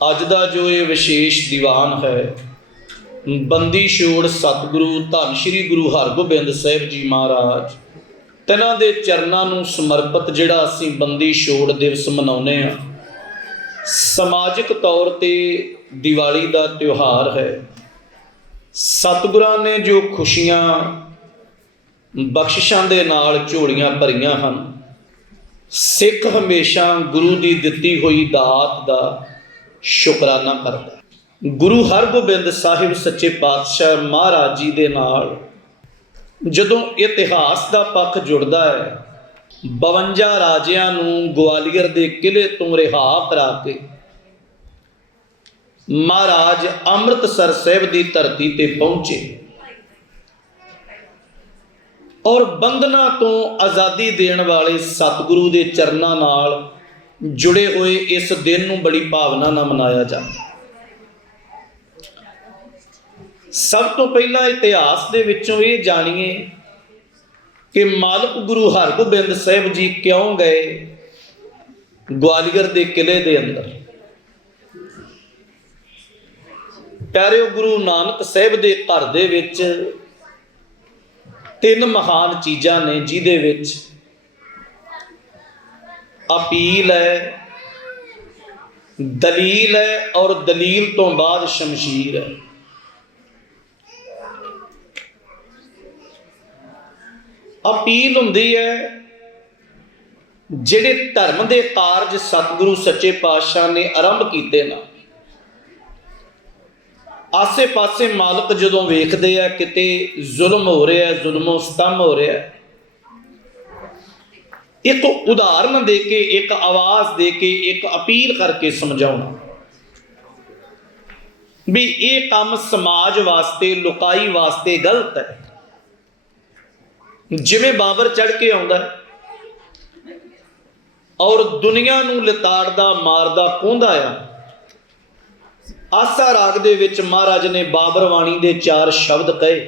अज का जो ये विशेष दीवान है, बंदी छोड़ सतगुरु धन श्री गुरु हरगोबिंद साहिब जी महाराज तिन्हां दे चरनां नूं समर्पित जिहड़ा असीं बंदी छोड़ दिवस मनाउने आ, समाजिक तौर ते दिवाली का त्यौहार है। सतगुरां ने जो खुशियां बख्शिशां दे नाल झोलियां भरियां हन, सिख हमेशा गुरु की दिती हुई दात का शुकराना करता। गुरु हरगोबिंद साहिब सच्चे पातशाह महाराज जी दे नाल जदों इतिहास का पक्ष जुड़ता है, 52 राजियां नूं ग्वालियर के किले तो रिहा करा के महाराज अमृतसर साहिब की धरती ते पहुंचे और बंधना तो आज़ादी देने वाले सतगुरु के चरनां नाल जुड़े हुए इस दिन नूं बड़ी भावना नाल मनाया जाता। सब तो पहला इतिहास दे विचों ये जानिए कि मालक गुरु हरगोबिंद साहिब जी क्यों गए ग्वालियर के किले के अंदर। प्यारे गुरु नानक साहिब के घर दे विच 3 महान चीज़ां ने, जिहदे विच अपील है, दलील है और दलील तो बाद शमशीर है। अपील हुंदी है जिहड़े धर्म के कारज सतगुरु सच्चे पातशाह ने आरंभ कीते ना, आसे पासे मालक जदों वेखदे आ किते जुल्म हो रहा है, जुल्मों सितम हो रहा है, एक उदाहरण दे के, एक आवाज दे के, एक अपील करके समझाना भी ये काम समाज वास्ते, लुकाई वास्ते गलत है। जिवें बाबर चढ़ के आउंदा और दुनिया नूं लिताड़दा मारदा कोंदा आ, आसा राग दे विच महाराज ने बाबर वाणी दे 4 शब्द कहे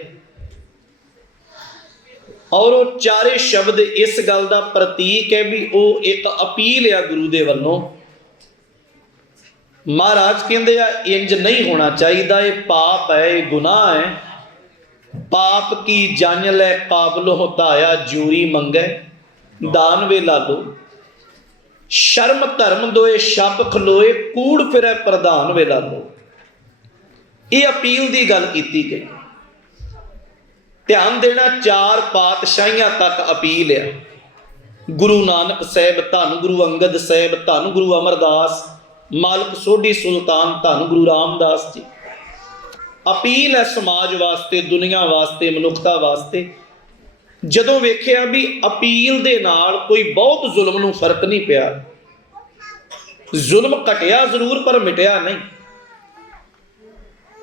और वो 4 शब्द इस गल का प्रतीक है भी वो एक अपील है गुरु दे वल्लों। महाराज कहंदे आ इंज नहीं होना चाहिए, ये पाप है, ये गुनाह है। पाप की जान लै काबलो होताया जूरी मंगे दान वे लालो, शर्म धर्म दोए शप खलोए कूड़ फिरै प्रधान वे लालो। ये अपील की गल की गई। ध्यान देना, 4 पातशाहियां तक अपील है। गुरु नानक साहिब, धन गुरु अंगद साहिब, धन गुरु अमरदास, मालक सोढ़ी सुल्तान धन गुरु रामदास जी। अपील है समाज वास्ते, दुनिया वास्ते, मनुखता वास्ते। जदों वेखिया भी अपील दे नाल कोई बहुत जुल्म नूं फर्क नहीं पिया, जुल्म घटिया जरूर पर मिटिया नहीं।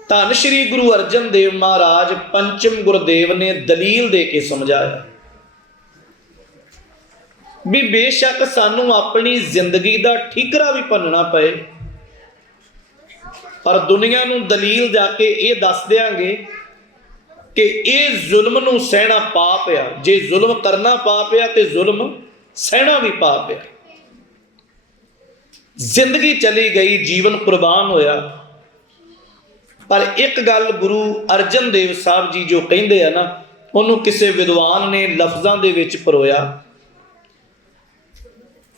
धन श्री गुरु अर्जन देव महाराज पंचम गुरुदेव ने दलील दे के समझाया भी बेशक सानू अपनी जिंदगी का ठीकरा भी भनना पे, पर दुनिया नूं दलील जाके ये दस देंगे कि ये जुल्म नूं सहना पाप आ। जे जुल्म करना पाप आ तो जुल्म सहना भी पाप आ। जिंदगी चली गई, जीवन कुर्बान होया, पर एक गल गुरु अर्जन देव साहब जी जो कहते हैं ना, उन्होंने किसी विद्वान ने लफ्ज़ों के विच परोया।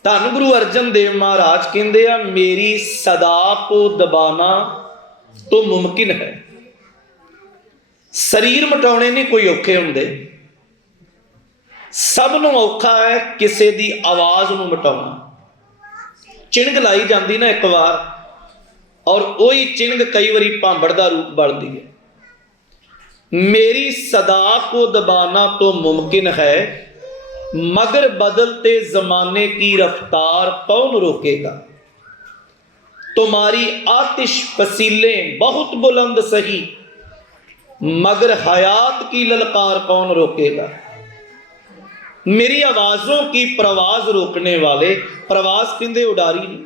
धन गुरु अर्जन देव महाराज कहते हैं, मेरी सदा को दबाना तो मुमकिन है। शरीर मिटाने नहीं कोई औखे होंदे, सबनों औखा है किसी की आवाज़ नूं मिटाना। चिणग लाई जाती ना एक बार, और वही चिणग कई बारी भांबड़ का रूप बढ़ती है। मेरी सदा को दबाना तो मुमकिन है, मगर बदलते जमाने की रफ्तार कौन रोकेगा। तुम्हारी आतिश पसीले बहुत बुलंद सही, मगर हयात की ललकार कौन रोकेगा। मेरी आवाज़ों की प्रवाज रोकने वाले, प्रवाज कहते उडारी नहीं,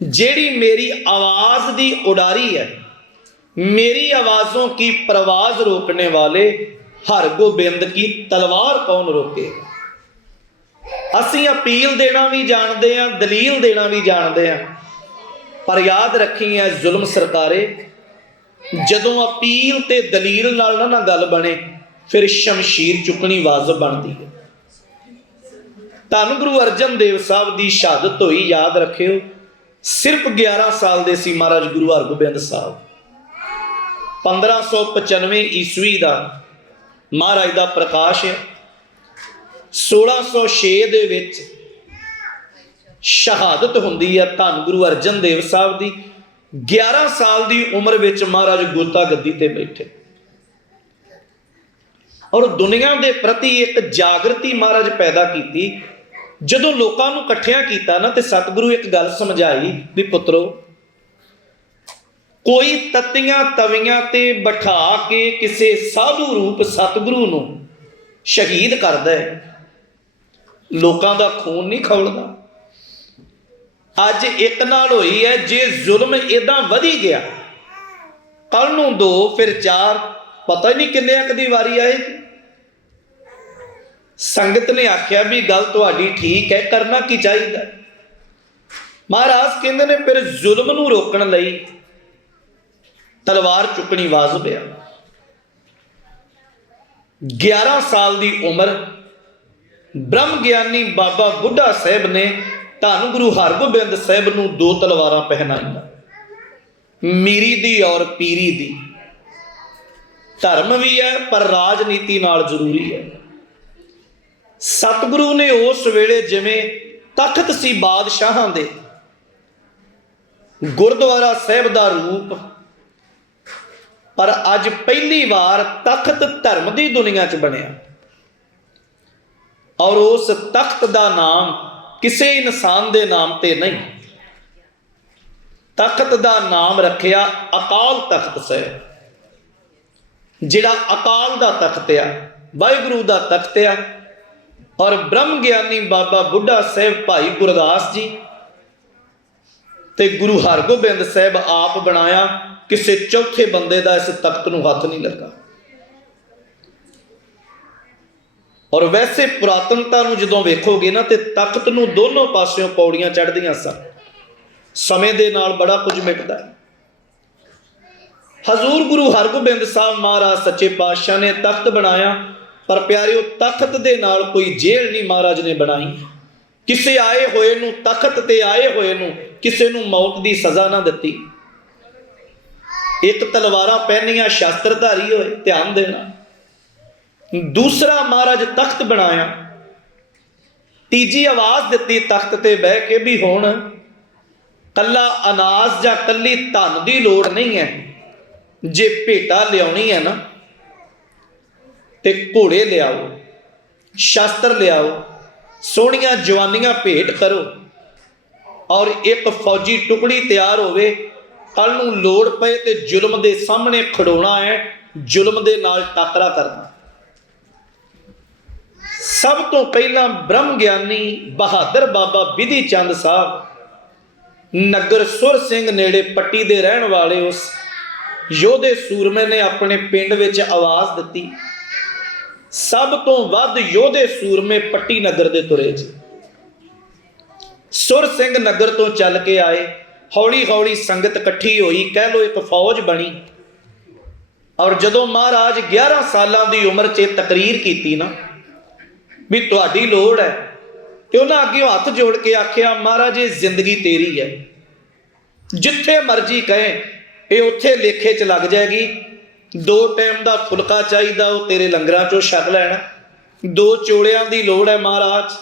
जेड़ी मेरी आवाज़ दी उडारी है, मेरी आवाज़ों की प्रवाज रोकने वाले हरगोबिंद की तलवार कौन रोकेगा। असीं अपील देना भी जानते हैं, दलील देना भी जानते हैं, पर याद रखी है जुल्म सरकारे, जदों अपील ते दलील नाल ना गल बने फिर शमशीर चुकनी वाजिब बनती है। धन गुरु अर्जन देव साहब की शहादत हुई, याद रखियो सिर्फ 11 साल के सी महाराज गुरु हरगोबिंद साहब। 1595 ईस्वी का महाराज का प्रकाश है। 1606 दे विच शहादत होंदी है धन गुरु अर्जन देव साहब की। 11 साल की उम्र विच महाराज गोता गद्दी ते बैठे और दुनिया के प्रति एक जागृति महाराज पैदा की। जदों लोगों को इकट्ठिया किया ना, तो सतगुरु एक गल समझाई भी पुत्रो, कोई तत्तियां तवियां ते बिठा के किसी साधु रूप सतगुरु नूं शहीद करदा है, लोगों का खून नहीं खौलदा। अज एक नाल होई है, जे जुल्म इदां वधी गया कल नूं 2 फिर 4, पता ही नहीं किन्ने कदी वारी आएगी। संगत ने आख्या भी गल तुहाडी ठीक है, करना की चाहिए। महाराज कहंदे ने फिर जुल्म नूं रोकण लई तलवार चुकनी वाजिब है। 11 साल की उम्र ब्रह्म ज्ञानी बाबा बुढ़ा साहब ने धन गुरु हरगोबिंद साहब नूं 2 तलवारां पहनाईयां, मीरी दी और पीरी दी। धर्म भी है पर राजनीति नाल जरूरी है। सतगुरु ने उस वेले जिवें तख्त सी बादशाहां दे, गुरुद्वारा साहब दा रूप, पर अज पहली बार तख्त धर्म की दुनिया च बनिया और उस तख्त का नाम किसी इंसान के नाम ते नहीं, तख्त का नाम रखिया अकाल तख्त साहब। जिहड़ा अकाल का तख्त आ, वाहिगुरू का तख्त आ, और ब्रह्म ज्ञानी बाबा बुढ़ा साहब भाई गुरदास जी ते गुरु हरगोबिंद साहब आप बनाया। किसी चौथे बंदे का इस तख्त नूं हथ नहीं लगा। और वैसे पुरातनता नूं जदों वेखोगे ना, तो तख्त नूं दोनों पासियों पौड़ियां चढ़दियां सन। समय दे नाल बड़ा कुछ मिटदा है। हजूर गुरु हरगोबिंद साहब महाराज सच्चे पातशाह ने तख्त बनाया, पर प्यारिओ तख्त दे नाल कोई जेल नहीं महाराज ने बनाई। किसी आए होए नूं तख्त ते आए होए नूं किसी नूं मौत की सज़ा ना दिती। एक तलवारां पहनियां शास्त्रधारी होए, ध्यान देना। दूसरा महाराज तख्त बनाया, तीजी आवाज दिती तख्त ते बह के भी हुण कला अनाज जां कली धन की लोड़ नहीं है, जे भेटा लियाउणी है ना ते घोड़े लियाओ, शास्त्र लियाओ, सोहणियां जवानियां भेंट करो और एक फौजी टुकड़ी तैयार होवे, कल नूं लोड़ पए ते जुल्म दे सामने खड़ोना है, जुल्म दे नाल टाकरा करना। सब तो पहला ब्रह्म ज्ञानी बहादुर बाबा विधि चंद साहब नगर सुर सिंह नेड़े पट्टी दे रहन वाले उस योधे सूरमे ने अपने पिंड विच आवाज़ दिती। सब तो वध योधे सूरमे पट्टी नगर दे तुरे जी। सुर सिंह नगर तो चल के आए, हौली हौली संगत इकट्ठी हुई, कह लो एक फौज बनी। और जदों महाराज 11 सालों की उम्र च तकरीर की ना भी तुहाडी लोड़ है, तो उन्हें अगे हथ जोड़ के आख्या महाराज ये जिंदगी तेरी है, जिथे मर्जी कहे ये उत्थे लेखे च लग जाएगी। 2 टाइम का फुलका चाहिए वो तेरे लंगरां चों छक लैना, 2 चोलियां की लोड़ है महाराज,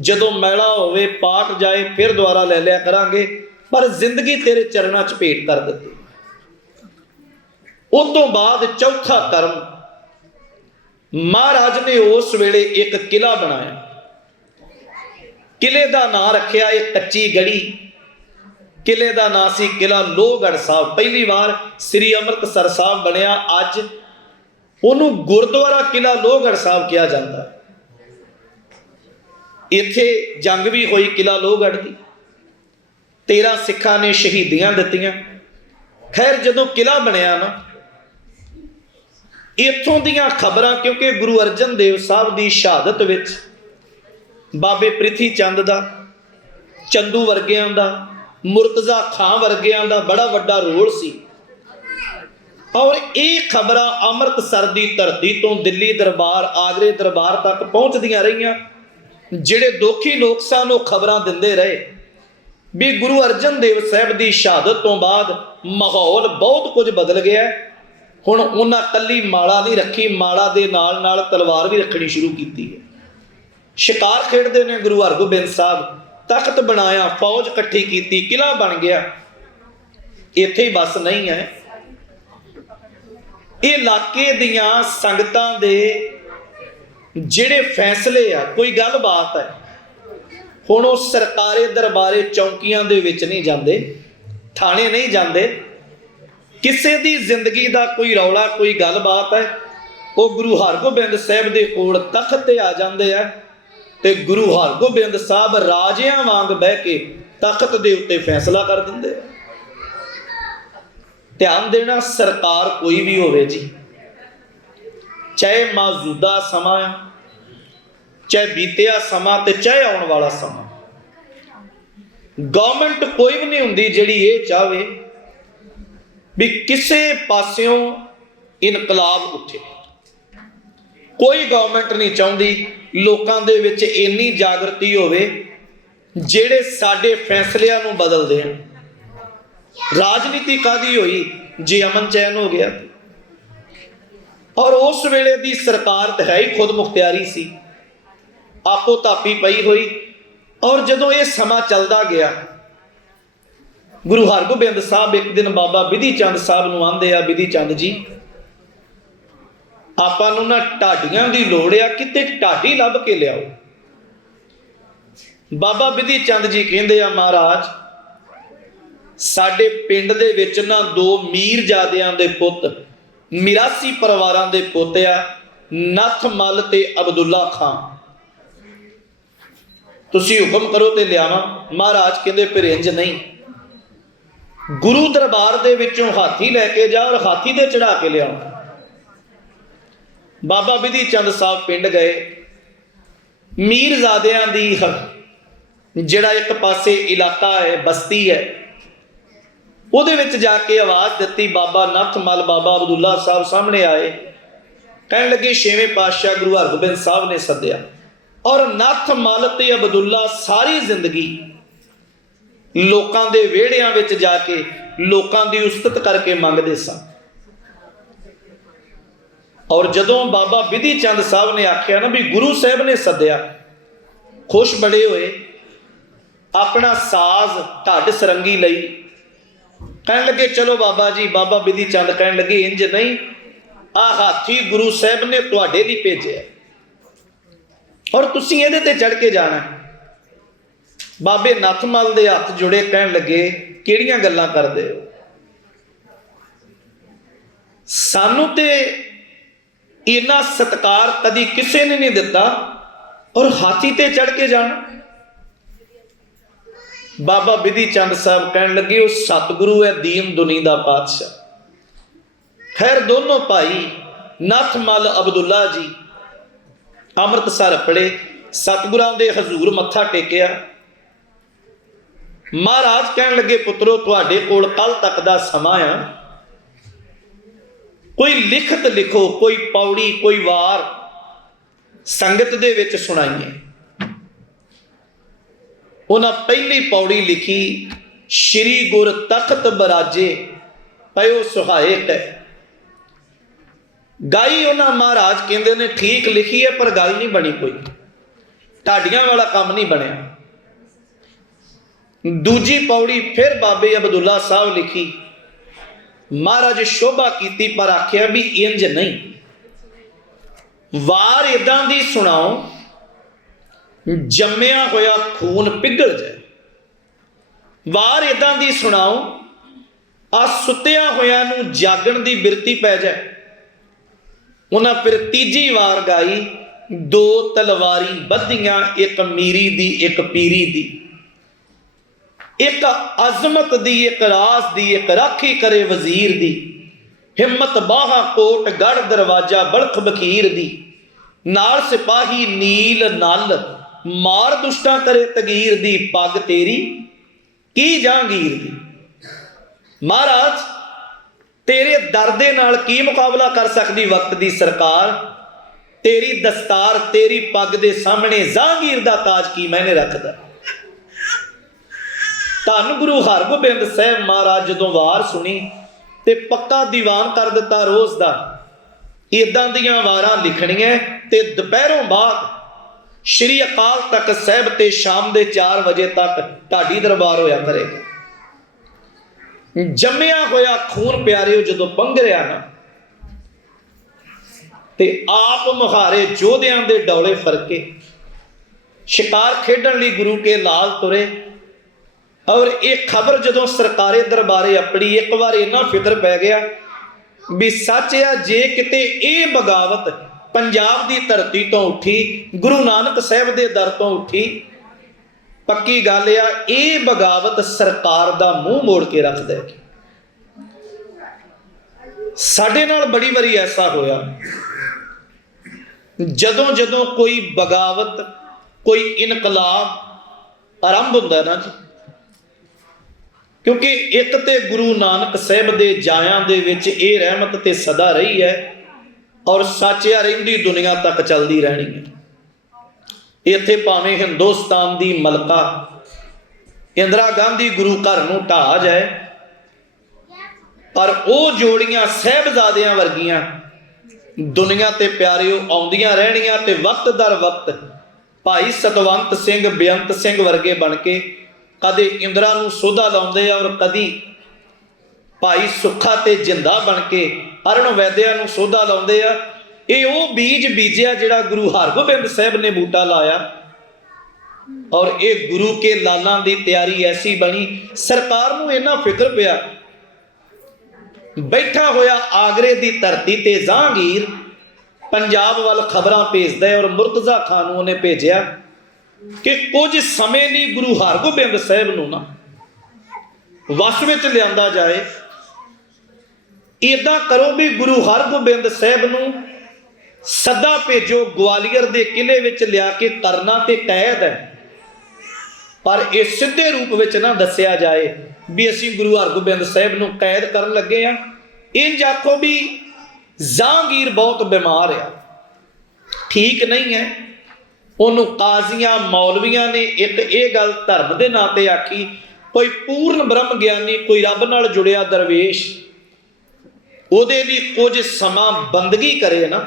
जदों मैला होवे पाट जाए फिर दोबारा ले लिया करांगे, पर जिंदगी तेरे चरणों च भेंट कर दी। उस तो बाद चौथा कर्म महाराज ने उस वेले एक किला बनाया। किले का नाम रखिया एक कच्ची गढ़ी, किले का नाम सी किला लोहगढ़ साहब। पहली बार श्री अमृतसर साहब बनया, अज उन्होंने गुरुद्वारा किला लोहगढ़ साहब कहा जाता है। इत्थे जंग भी हुई किला लोहगढ़ की, 13 सिखां ने शहीदियां दित्तियां। खैर जदों किला बनया ना, इत्थों दीयां खबरां, क्योंकि गुरु अर्जन देव साहब की शहादत विच बाबे प्रिथी चंद दा, चंदू वर्गियां दा, मुर्तजा खां वर्गियां दा बड़ा वड्डा रोल सी। और ये खबर अमृतसर की धरती तो दिल्ली दरबार, आगरे दरबार तक पहुँचदियां रहियां। जिहड़े दोखी लोग सन वो खबर दिंदे रहे भी गुरु अर्जन देव साहब की शहादत तो बाद माहौल बहुत कुछ बदल गया। हुण उन्हां कल्ली माला नहीं रखी, माला दे नाल नाल तलवार भी रखनी शुरू की है। शिकार खेडते ने गुरु हरगोबिंद साहब, तख्त बनाया, फौज इकट्ठी की, किला बन गया। इत्थे ही बस नहीं है, ये इलाके दियां संगतां दे जिहड़े फैसले आ, कोई गल बात है, हुण वो सरकारे दरबारे चौंकियां दे विच नहीं जांदे, थाने नहीं जांदे, किसी दी जिंदगी दा कोई रौला, कोई गल बात है, वो गुरु हरगोबिंद साहब दे कोल तख्त ते आ जांदे आ ते गुरु हरगोबिंद साहब राजियां वांग बह के तख्त दे उत्ते फैसला कर दिंदे। ध्यान देना, सरकार कोई भी होवे जी, चाहे मौजूदा समा, चाहे बीतिया समा ते चाहे आने वाला समा, गवर्नमेंट कोई भी नहीं हुंदी जिहड़ी ये चाहे भी किसी पासियों इनकलाब उठे। कोई गवर्नमेंट नहीं चाहती लोकां दे विच इन्नी जागृति होवे जिहड़े साडे फैसलियां नूं बदल देण। राजनीति कादी होई जे अमन चैन हो गया। और उस वेले दी सरकार तो है ही खुद मुख्तियारी सी, आपो तापी पई हुई। और जदों ये समा चलदा गया, गुरु हरगोबिंद साहब एक दिन बाबा बिधि चंद साहब नूं आंदे आ, बिधि चंद जी आपां नूं ना ढाडियां दी लोड़ आ, किते ढाडी लभ के लियाओ। बाबा बिधि चंद जी कहंदे आ, महाराज साडे पिंड दे विच ना दो मीरजादियां दे पुੱਤ, 84 परिवारां दे पुੱਤ आ, नथ मल ते अब्दुल्ला खां, तुसीं हुक्म करो ते लियावां। महाराज कहंदे फिर इंज नहीं, गुरु दरबार दे विचों हाथी लैके जा और हाथी ते चढ़ा के लिया। बाबा बिधि चंद साहब पिंड गए, मीरजादियां दी जिहड़ा एक पासे इलाका है, बस्ती है, उहदे विच जाके आवाज़ दित्ती। बाबा नथ मल, बाबा अब्दुल्ला साहब सामने आए, कहण लगे छेवें पातशाह गुरु हरगोबिंद साहब ने सद्दिया। और नथ मल ते अब्दुल्ला सारी जिंदगी लोकां दे विहड़ियां विच जाके लोकां दी उस्तत करके मंगदे सन। और जदों बाबा बिधि चंद साहब ने आख्या ना भी गुरु साहब ने सद्दिया, खुश बड़े होए, अपना साज ढड सरंगी लई, कहण लगे चलो बाबा जी। बाबा बिधि चंद कहण लगे इंज नहीं, आ हाथी गुरु साहब ने तुहाडे लई भेजिया और तुसीं इहदे ते चढ़ के जाना। बाबे नथमल दे हथ जुड़े, कहण लगे किहड़ियां गल्लां करदे हो, सानू ते इन्ना सत्कार कदी किसी ने नहीं दिता और हाथी ते चढ़ के जाना। बाबा बिधि चंद साहब कहण लगे वो सतगुरु है, दीन दुनी दा पातशाह। खैर दोनों भाई नथमल अब्दुल्ला जी अमृतसर पड़े, सतगुरां दे हजूर मत्था टेकिया। महाराज कहण लगे पुत्रो तुहाडे कोल कल तक दा समा आ, कोई लिखत लिखो, कोई पौड़ी, कोई वार संगत दे विच सुनाइए। उन्हां पहली पौड़ी लिखी, श्री गुर तख्त बराजे पयो सुहाए। गाई उन्हां महाराज कहंदे ने ठीक लिखी है पर गल नहीं बनी, कोई ढाडियां वाला काम नहीं बनिया। दूजी पौड़ी फिर बाबे अब्दुल्ला साहब लिखी, महाराज शोभा की पर आख्या भी इंज नहीं, वार इदां दी सुनाओ जम्मिया होया खून पिघल जाए, वार इदां दी सुनाओ आ सुत्तिया होया नूं जागण दी बिरती पै जाए। उन्हां फिर तीजी वार गाई, दो तलवारी बधियां, एक मीरी दी एक पीरी दी, एक अजमत दी एक रास दी, एक राखी करे वजीर दी, हिम्मत बाहा कोट गढ़ दरवाजा बड़ख बखीर दी, नाल सिपाही नील नल मार दुष्टा करे तगीर दी, पग तेरी की जहांगीर दी। महाराज तेरे दर दे नाल की मुकाबला कर सकती वक्त दी सरकार, तेरी दस्तार तेरी पग दे सामने जहांगीर दा ताज की मैंने रखदा। धन गुरु हरगोबिंद साहब महाराज जदों वार सुनी ते पक्का दीवान कर दिता रोज़ दा। इदां दियां वारां लिखणियां ते दोपहरों बाद श्री अकाल तख्त साहब ते शाम दे 4 बजे तक ढाडी दरबार होया करेगा। जम्मिया होया खून प्यारे जदों पंघरिया ना ते आप मुहारे जोधियां दे डौले फरके शिकार खेडण लई गुरु के लाल तुरे। और एक खबर जदों सरकारे दरबारे अपनी एक बार इन्ना फिक्र पै गया भी सच आ जे किते ये बगावत पंजाब की धरती तो उठी, गुरु नानक साहब के दर तो उठी, पक्की गल आ ये बगावत सरकार का मूँह मोड़ के रख देगी। साडे नाल बड़ी बारी ऐसा होया जदों जदों कोई बगावत कोई इनकलाब आरंभ होंदा ना जी, क्योंकि एक तो गुरु नानक साहब के जायां दे विच ये रहमत ते सदा रही है और सच्चिया रहिंदी दुनिया तक चलती रहनी है। इत्थे भावें हिंदुस्तान की मलका इंदिरा गांधी गुरु घर नूं ढा जाए पर वो जोड़ियां साहबजादियां वर्गियां दुनिया ते प्यारिओ आउंदियां रहनियां ते वक्त दर वक्त भाई सतवंत सिंह बेअंत सिंह वर्गे बन के कदे इंदिरा नूं सोधा लाउंदे और कदी भाई सुखा ते जिंदा बन के अरण वैद्या नूं सोधा लाउंदे आ। ये वो बीज बीजिया जिहड़ा गुरु हरगोबिंद साहब ने बूटा लाया और ये गुरु के लालां दी तैयारी ऐसी बनी। सरकार नूं इन्ना फिक्र पिया, बैठा होया आगरे दी धरती ते जहांगीर पंजाब वाल खबरां भेजदा है और मुर्तजा खान नूं उहने भेजिया कि कुछ समय नहीं गुरु हरगोबिंद साहब नूं ना वश विच लिआंदा जाए। इदां करो भी गुरु हरगोबिंद साहब नूं सदा भेजो, ग्वालियर दे किले विच लिया के करना ते कैद है, पर इह सीधे रूप विच ना दस्सिया जाए भी असीं गुरु हरगोबिंद साहब नूं कैद करन लगे आ। इंज आखो भी जहांगीर बहुत बीमार है, ठीक नहीं है। उन्होंने काजियां मौलवियां ने एक ये गल धर्म के नां ते आखी, कोई पूर्ण ब्रह्म ज्ञानी कोई रब नाल जुड़िया दरवेश उहदे लई कुछ समा बंदगी करे ना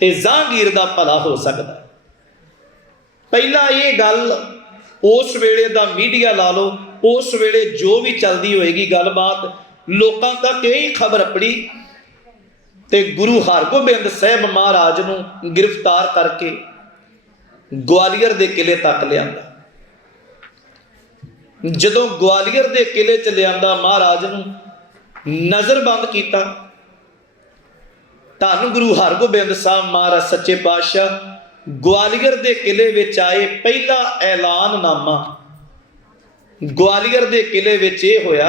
ते जहांगीर दा भला हो सकता। पहला ये गल उस वेले दा मीडिया ला लो, उस वेले जो भी चलती होएगी गलबात लोकां तक यही खबर अपनी ते गुरु हरगोबिंद साहब महाराज नूं गिरफ्तार करके ग्वालियर के किले तक लिया। जदों ग्वालियर के किले च लिया महाराज नूं नज़रबंद किया, धन गुरु हरगोबिंद साहब महाराज सच्चे पातशाह ग्वालियर के किले विच आए। पहला ऐलाननामा ग्वालियर के किले विच ये होया,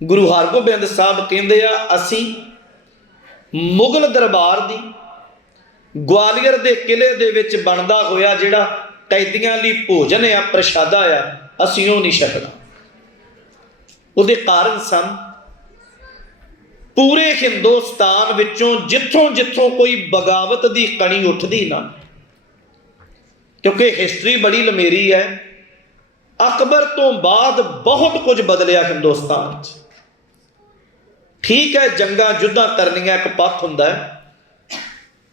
गुरु हरगोबिंद साहब कहंदे आ असीं मुगल दरबार दी ग्वालियर के किले दे विच बनदा होया जिहड़ा कैदियां लई भोजन आ प्रशादा आ असीं ओह नहीं छकना। उहदे कारण सन पूरे हिंदुस्तान विचों जिथों जिथों कोई बगावत की कणी उठदी ना, क्योंकि हिस्टरी बड़ी लमेरी है, अकबर तो बाद बहुत कुछ बदलिया हिंदुस्तान च। ठीक है जंगा युद्धां करनियां एक पथ हुंदा है,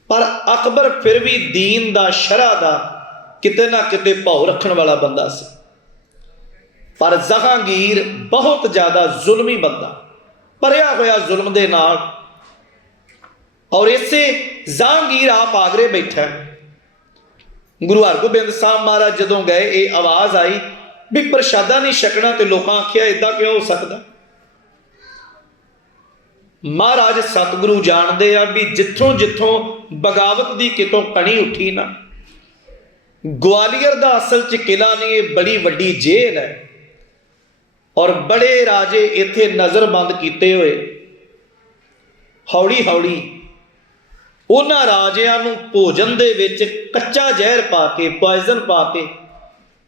पर अकबर फिर भी दीन दा शरह दा किते ना किते भाव रखने वाला बंदा सी। पर जहांगीर बहुत ज़्यादा जुल्मी बंदा, भरिया होया जुल्म दे नाल। और इसे जहांगीर आप आगरे बैठा, गुरु हरगोबिंद साहब महाराज जदों गए ये आवाज़ आई भी प्रशादा नहीं छकना, तो लोगों आख्या इदा क्यों हो सकता। महाराज सतगुरु जानते आ भी जिथों जिथों बगावत की कितों कणी उठी ना, ग्वालियर का असल च किला नहीं, ये बड़ी वड्डी जेल है और बड़े राजे इत्थे नज़रबंद किए हुए। हौली हौली उन्हां राजियां नूं भोजन दे विच कच्चा जहर पा के पॉइजन पा के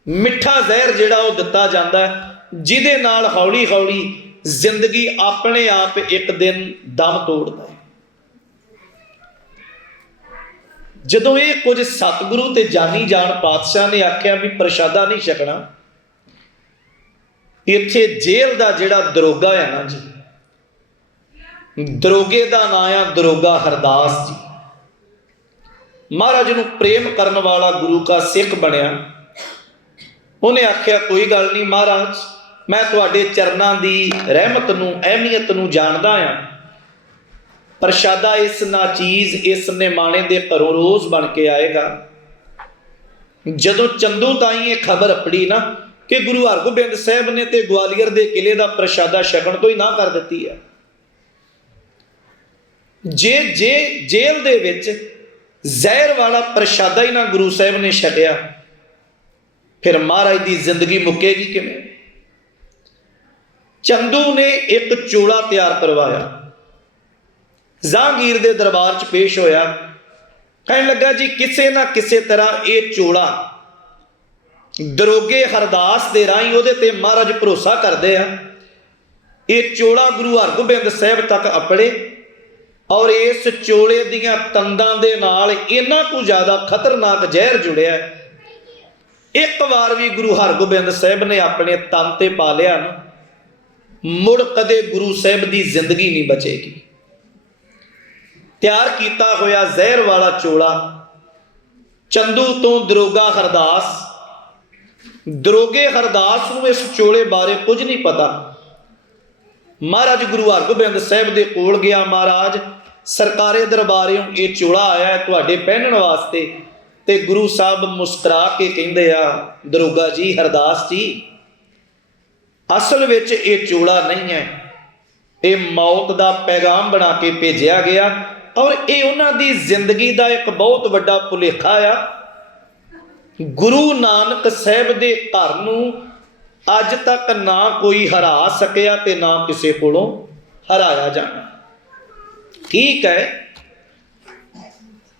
मिठा जहर जिहड़ा वो दिता जाता है, जिहदे नाल हौली हौली जिंदगी अपने आप एक दिन दम तोड़ता है। जदों ये कुछ सतगुरु ते जानी जान पातशाह ने आख्या भी प्रशादा नहीं छकना, इत्थे जेल का जिहड़ा दरोगा है ना जी, दरोगे का नाम है दरोगा हरदास जी। महाराज नूं प्रेम करने वाला गुरु का सिख बनया। उन्हें आख्या कोई गल नहीं महाराज, मैं तुहाडे चरनां दी रहमत नूं अहमियत नूं जानदा हां, प्रशादा इस नाचीज इस निमाणे दे घरों रोज़ बन के आएगा। जदों चंदू ताई ये खबर अपड़ी ना कि गुरु हरगोबिंद साहब ने ते ग्वालियर के किले का प्रशादा छकण तो ही ना कर दी है। जे जेल दे विच जहर वाला प्रशादा ही ना गुरु साहब ने छकिया, फिर महाराज की जिंदगी मुकेगी किवें? चंदू ने एक चोला तैयार करवाया, जहांगीर के दरबार च पेश होया, कहने लगा जी किसी ना किसी तरह ये चोला दरोगे हरदास के राही वो महाराज भरोसा करते हैं, ये चोला गुरु हरगोबिंद साहब तक अपड़े और इस चोले दियां तंदां दे नाल इन्ना को ज़्यादा खतरनाक जहर जुड़िया, एक बार भी गुरु हरगोबिंद साहब ने अपने तन ते पा लिया ना, मुड़ कदे गुरु साहब की जिंदगी नहीं बचेगी। तैयार किया होया जहर वाला चोला चंदू तो दरोगा हरदास, दरोगे हरदास को इस चोले बारे कुछ नहीं पता। महाराज गुरु हरगोबिंद साहब दे कोल गया, महाराज सरकारे दरबारियों ये चोला आया है तुहाडे पहनण वास्ते। ते गुरु साहब मुस्कुरा के कहंदे आ, दरोगा जी हरदास जी असल विच ये चोला नहीं है, ये मौत का पैगाम बना के भेजा गया और ये उन्हां दी जिंदगी का एक बहुत वड्डा भुलेखा आ। गुरु नानक साहब दे घर नूं अज तक ना कोई हरा सकिया ते ना किसी कोलों हराया जाना। ठीक है,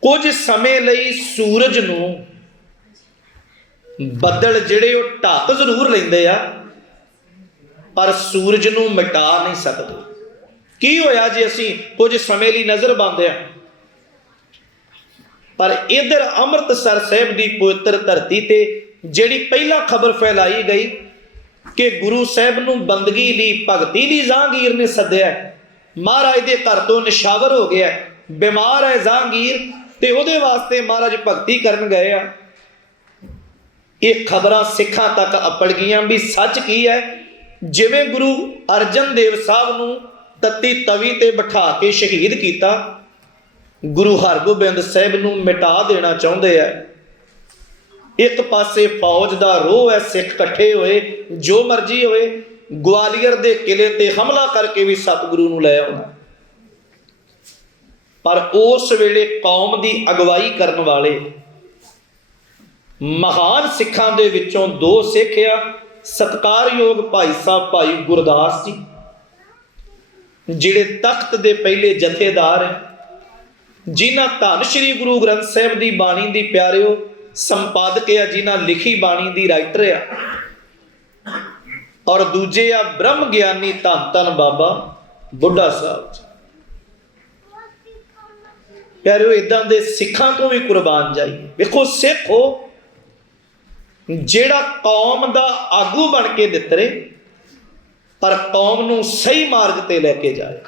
कुछ समय लई सूरज नूं बदल जिहड़े वो ढक जरूर लैंदे आ, पर सूरज नूं मिटा नहीं सकते। की होया जे असीं कुछ समय लई नज़र बंद आ, पर इधर अमृतसर साहब की पवित्र धरती ते जिहड़ी पहला खबर फैलाई गई कि गुरु साहब नूं बंदगी लई भगती लई जहांगीर ने सद्दिया, महाराज के घर तो निशावर हो गया, बीमार है जहांगीर ते उहदे वास्ते महाराज भगती करन गए आ। ये खबर सिखां तक अपड़ गईयां भी सच की है। जिवें गुरु अर्जन देव साहब नूं तत्ती तवी ते बिठा के शहीद किया, गुरु हरगोबिंद साहब नूं मिटा देना चाहुंदे है। एक पासे फौज का रोह है, सिख इकट्ठे होए जो मर्जी होए, ग्वालियर के किले ते हमला करके भी सतगुरु नूं लै आउणा। पर उस वेले कौम की अगवाई करने वाले महान सिखां दे विचों दो सिख आ, सत्कारयोग भाई साहब भाई गुरदास जी जिहड़े तख्त दे पहले जथेदार हैं, जिन्हां धन श्री गुरु ग्रंथ साहब की बाणी की प्यारिओ संपादक आ, जिन्हां लिखी बाणी की राइटर आ, और दूजे आ ब्रह्म ज्ञानी धन धन बाबा बुढ़ा साहब। प्यारिओ इदां दे सिखां तो भी कुर्बान जाइए। देखो सिख हो जिहड़ा कौम का आगू बन के नितरे, पर कौम नूं सही मार्ग ते लैके जाए।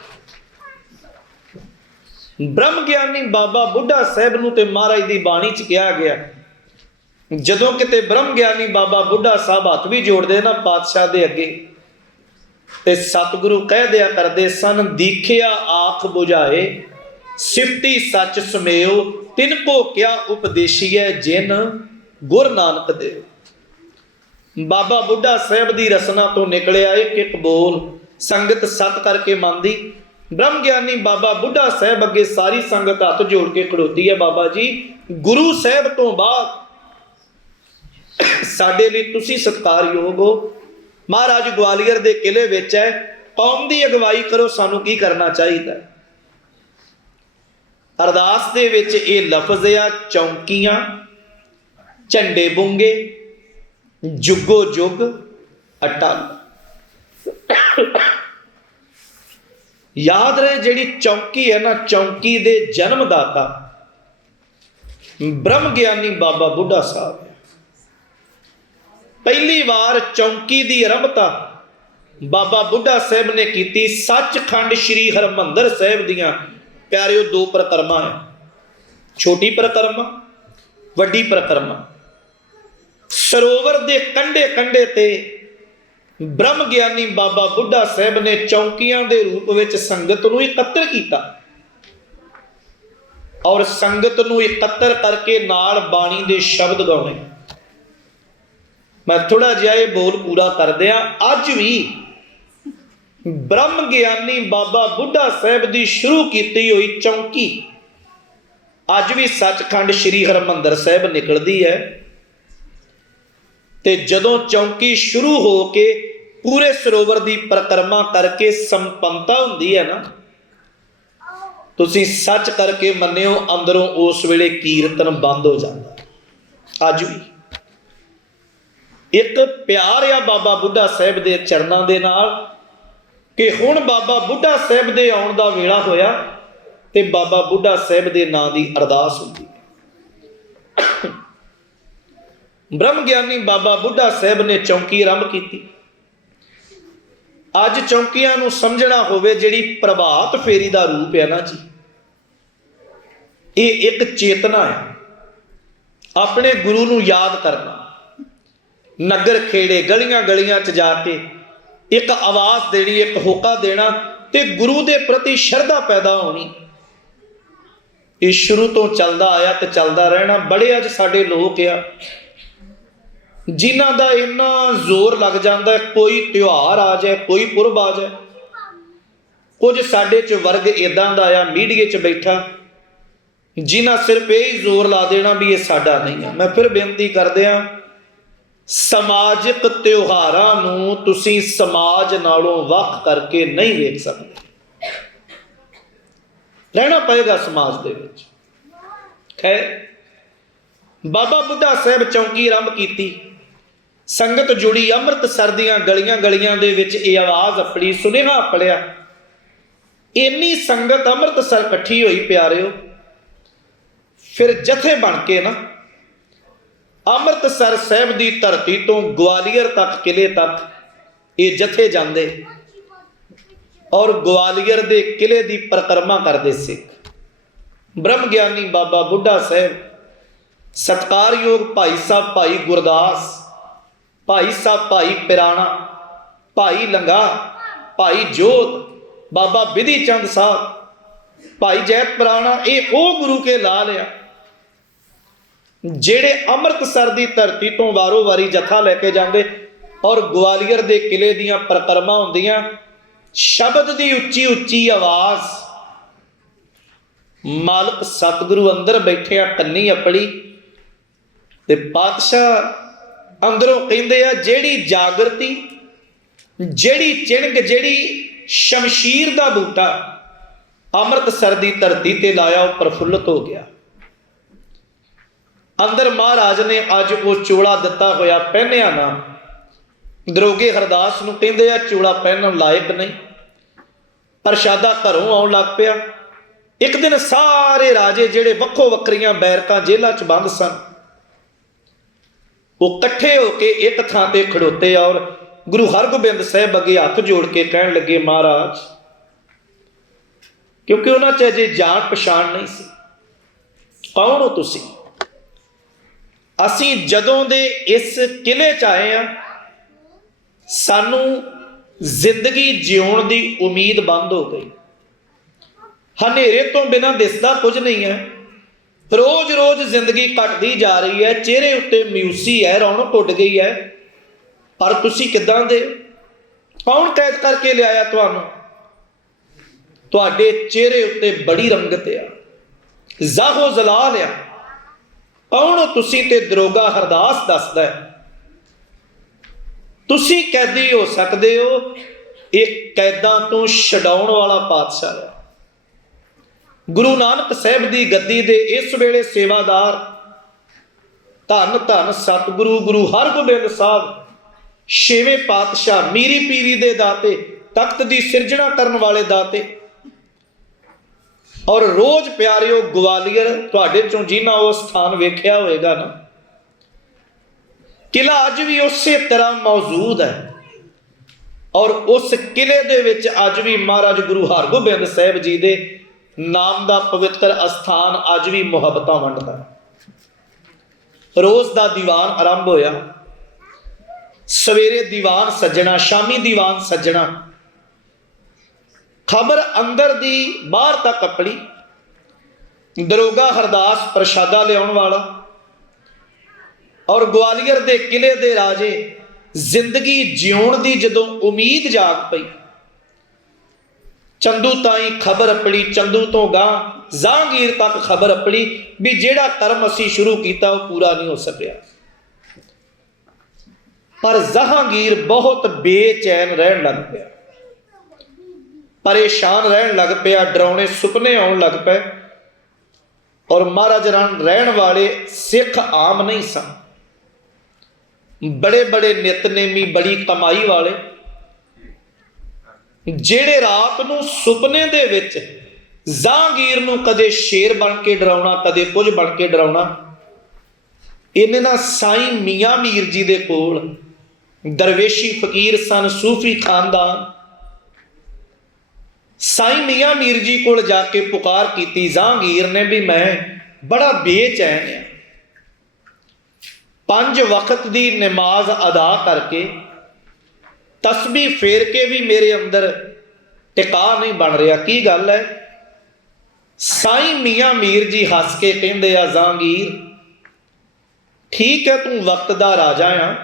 ब्रह्म ज्ञानी बाबा बुढ़ा साहब नूं ते महाराज की बाणी च कहा गया, जदों किते ब्रह्म ज्ञानी बाबा बुढ़ा साहब हथ भी जोड़ते ना पातशाह दे अगे, ते सतगुरु कह दिया करते सन, दीखिया आख बुझाए सिफती सच समेओ, तिनको क्या उपदेशी है जिन गुर नानक देव। बाबा बुढ़ा साहब की रसना तो निकलिया एक एक बोल संगत सत करके मंनदी। ब्रह्म ज्ञानी बाबा बुढ़ा साहब अगे सारी संगत हाथ जोड़ के खड़ोती है, बाबा जी गुरु साहब तो बाद साडे लई तुसीं सत्कारयोग हो। महाराज ग्वालियर के किले विच है, कौम की अगवाई करो, सानू की करना चाहिए। अरदास दे विच ये लफज आ, चौंकियां झंडे बुंगे जुगो जुग अटल। याद रहे जिहड़ी चौकी है ना, चौकी दे जन्मदाता ब्रह्म ज्ञानी बाबा बुढ़ा साहब है। पहली बार चौकी की आरंभता बाबा बुढ़ा साहब ने की सचखंड श्री हरमंदर साहब दियां प्यारिओ दो परिक्रमा है, छोटी परिक्रमा वड्डी परिक्रमा। सरोवर के कंढे कंढे ते ब्रह्म ज्ञानी बाबा बुढ़ा साहब ने चौकियां के रूप में संगत को एकत्र किया और संगत को एकत्र करके नाल बाणी के शब्द गाने। मैं थोड़ा जिहा ये बोल पूरा कर दिया। अज भी ब्रह्म ज्ञानी बाबा बुढ़ा साहब की शुरू की हुई चौकी अज भी सचखंड श्री हरमंदर साहब निकलती है। ते जदों चौकी शुरू हो के पूरे सरोवर की परिक्रमा करके संपन्नता हुंदी है ना, तुसीं सच करके मन्नियो अंदरों उस वेले कीर्तन बंद हो जाता। अज भी एक प्यार आ बाबा बुढ़ा साहब के चरणों के नाल कि हुण बाबा बुढ़ा साहब के आउण का वेला होया ते बाबा बुढ़ा साहब के नां की अरदास होती है। ब्रह्म ज्ञानी बाबा बुढ़ा साहब ने चौकी आरंभ की। अज चौकियां नूं समझना होवे जिहड़ी प्रभात फेरी का रूप है ना जी, ये एक चेतना है। अपने गुरु नूं याद करना, नगर खेड़े गलियां गलियां च जाके एक आवाज़ देनी, एक होका देना ते गुरु के प्रति श्रद्धा पैदा होनी। ये शुरू तो चलता आया तो चलता रहना। बड़े अज साडे लोग आ जिन्हां दा इन्ना जोर लग जाता है, कोई त्योहार आ जाए, कोई पुरब आ जाए। कुछ साडे च वर्ग इदां दा आ मीडिया च बैठा जिन्हां सिर्फ यही जोर ला देना भी ये साडा नहीं है। मैं फिर बेनती करदे हां, समाजिक त्योहारां नूं तुसीं समाज नालों वख करके नहीं वेख सकते, रहना पएगा समाज दे विच। खैर, बाबा बुढ़ा साहब चौकी आरंभ की, संगत जुड़ी अमृतसर दियां गलियां गलियां दे विच ये आवाज़ अपनी, सुनेहा अपड़िया। इन्नी संगत अमृतसर इकट्ठी हुई प्यारिओ, फिर जथे बन के ना अमृतसर साहब की धरती तो ग्वालियर तक, किले तक ये जथे जाते और ग्वालियर के किले की परिक्रमा करते सिख। ब्रह्म ज्ञानी बाबा बुढ़ा साहब, सत्कारयोग भाई साहब भाई गुरदास, भाई साहब भाई पिराणा, भाई लंगा, भाई जोत, बाबा विधि चंद साहब, भाई जैत पुराणा, ये वो गुरु के लाल आ जेड़े अमृतसर की धरती तो वारों वारी जथा लैके जाते और ग्वालियर के किले दियां परिक्रमा होंदियां। शब्द की उच्ची उच्ची आवाज़, मालक सतगुरु अंदर बैठे कन्नी अपनी ते पातशाह अंदरों कहते आ, जेड़ी जागृति, जेड़ी चिणग, जेड़ी शमशीर का बूटा अमृतसर की धरती ते लाया वो प्रफुल्लित हो गया। अंदर महाराज ने अज वो चोला दिता होया पहनिया ना, दरोगे हरदास नूं कहंदे आ चोला पहनण लायक नहीं। प्रशादा घरों आउण लग पिया। एक दिन सारे राजे जिहड़े वक्खो वक्रियां बैरकां जेलां च बंद सन, वो कट्ठे होके एक थां ते खड़ोते और गुरु हरगोबिंद साहब अगे हथ जोड़ के कहण लगे, महाराज, क्योंकि उन्हां च अजे जान पछाण नहीं सी, कौन हो तुसीं? असीं जदों दे इस किले च आए हैं, सानू जिंदगी जिउण दी उम्मीद बंद हो गई। हनेरे तो बिना दिसदा कुछ नहीं है। रोज रोज जिंदगी घटती जा रही है, चेहरे उत्ते म्यूसी है, रौनक उड़ गई है, पर तुसीं किदां दे? कौन कैद करके लियाया तुहानूं? तुहाडे चेहरे उत्ते बड़ी रंगत आ, जाहो जलाल आ। कौन हो तुसीं? ते दरोगा हरदास दसदा है, तुसीं कैदी हो सकते हो, एक कैदां तो छडाउण वाला पातशाह है। गुरु नानक साहब की गद्दी दे इस वेले सेवादार ਧੰਨ ਧੰਨ ਸਤਿਗੁਰੂ ਗੁਰੂ ਹਰਗੋਬਿੰਦ ਸਾਹਿਬ, ਛੇਵੇਂ ਪਾਤਸ਼ਾਹ, ਮੀਰੀ ਪੀਰੀ ਦੇ ਦਾਤੇ, ਤਖਤ ਦੀ ਸਿਰਜਣਾ ਕਰਨ ਵਾਲੇ ਦਾਤੇ। ਔਰ ਰੋਜ਼ ਪਿਆਰਿਓ ਗਵਾਲੀਅਰ, ਤੁਹਾਡੇ ਚੋਂ ਜਿਨ੍ਹਾਂ ਉਹ ਸਥਾਨ ਵੇਖਿਆ ਹੋਏਗਾ ਨਾ, ਕਿਲਾ ਅੱਜ ਵੀ ਉਸੇ ਤਰ੍ਹਾਂ ਮੌਜੂਦ ਹੈ। ਔਰ ਉਸ ਕਿਲੇ ਦੇ ਵਿੱਚ ਅੱਜ ਵੀ ਮਹਾਰਾਜ ਗੁਰੂ ਹਰਗੋਬਿੰਦ ਸਾਹਿਬ ਜੀ ਦੇ ਨਾਮ ਦਾ ਪਵਿੱਤਰ ਅਸਥਾਨ ਅੱਜ ਵੀ ਮੁਹੱਬਤਾਂ ਵੰਡਦਾ। ਰੋਜ਼ ਦਾ ਦੀਵਾਨ ਆਰੰਭ ਹੋਇਆ, ਸਵੇਰੇ ਦੀਵਾਨ ਸੱਜਣਾ, ਸ਼ਾਮੀ ਦੀਵਾਨ ਸੱਜਣਾ, ਖਬਰ ਅੰਦਰ ਦੀ ਬਾਹਰ ਤੱਕ ਕੱਪੜੀ। ਦਰੋਗਾ ਹਰਦਾਸ ਪ੍ਰਸ਼ਾਦਾ ਲਿਆਉਣ ਵਾਲਾ। ਔਰ ਗਵਾਲੀਅਰ ਦੇ ਕਿਲੇ ਦੇ ਰਾਜੇ ਜ਼ਿੰਦਗੀ ਜਿਉਣ ਦੀ ਜਦੋਂ ਉਮੀਦ ਜਾਗ ਪਈ, ਚੰਦੂ ਤਾਈਂ ਖਬਰ ਅਪੜੀ, ਚੰਦੂ ਤੋਂ ਗਾਂ ਜਹਾਂਗੀਰ ਤੱਕ ਖਬਰ ਅਪੜੀ ਵੀ ਜਿਹੜਾ ਕਰਮ ਅਸੀਂ ਸ਼ੁਰੂ ਕੀਤਾ ਉਹ ਪੂਰਾ ਨਹੀਂ ਹੋ ਸਕਿਆ। ਪਰ ਜਹਾਂਗੀਰ ਬਹੁਤ ਬੇਚੈਨ ਰਹਿਣ ਲੱਗ ਪਿਆ, ਪਰੇਸ਼ਾਨ ਰਹਿਣ ਲੱਗ ਪਿਆ, ਡਰਾਉਣੇ ਸੁਪਨੇ ਆਉਣ ਲੱਗ ਪਏ। ਔਰ ਮਹਾਰਾਜ ਰਹਿਣ ਵਾਲੇ ਸਿੱਖ ਆਮ ਨਹੀਂ ਸਨ, ਬੜੇ ਬੜੇ ਨਿਤਨੇਮੀ, ਬੜੀ ਕਮਾਈ ਵਾਲੇ, ਜਿਹੜੇ ਰਾਤ ਨੂੰ ਸੁਪਨੇ ਦੇ ਵਿੱਚ ਜਹਾਂਗੀਰ ਨੂੰ ਕਦੇ ਸ਼ੇਰ ਬਣ ਕੇ ਡਰਾਉਣਾ, ਕਦੇ ਕੁਝ ਬਣ ਕੇ ਡਰਾਉਣਾ। ਇਹਨੇ ਨਾ ਸਾਈਂ ਮੀਆਂ ਮੀਰ ਜੀ ਦੇ ਕੋਲ, ਦਰਵੇਸ਼ੀ ਫਕੀਰ ਸਨ, ਸੂਫੀ ਖਾਨਦਾਨ, ਸਾਈਂ ਮੀਆਂ ਮੀਰ ਜੀ ਕੋਲ ਜਾ ਕੇ ਪੁਕਾਰ ਕੀਤੀ ਜਹਾਂਗੀਰ ਨੇ ਵੀ ਮੈਂ ਬੜਾ ਬੇਚੈਨ ਆ, 5 ਵਕਤ ਦੀ ਨਮਾਜ਼ ਅਦਾ ਕਰਕੇ, ਤਸਬੀਹ ਫੇਰ ਕੇ ਵੀ ਮੇਰੇ ਅੰਦਰ ਟਿਕਾ ਨਹੀਂ ਬਣ ਰਿਹਾ, ਕੀ ਗੱਲ ਹੈ? ਸਾਈਂ ਮੀਆਂ ਮੀਰ ਜੀ ਹੱਸ ਕੇ ਕਹਿੰਦੇ ਆ, ਜਹਾਂਗੀਰ ਠੀਕ ਹੈ, ਤੂੰ ਵਕਤ ਦਾ ਰਾਜਾ ਆ,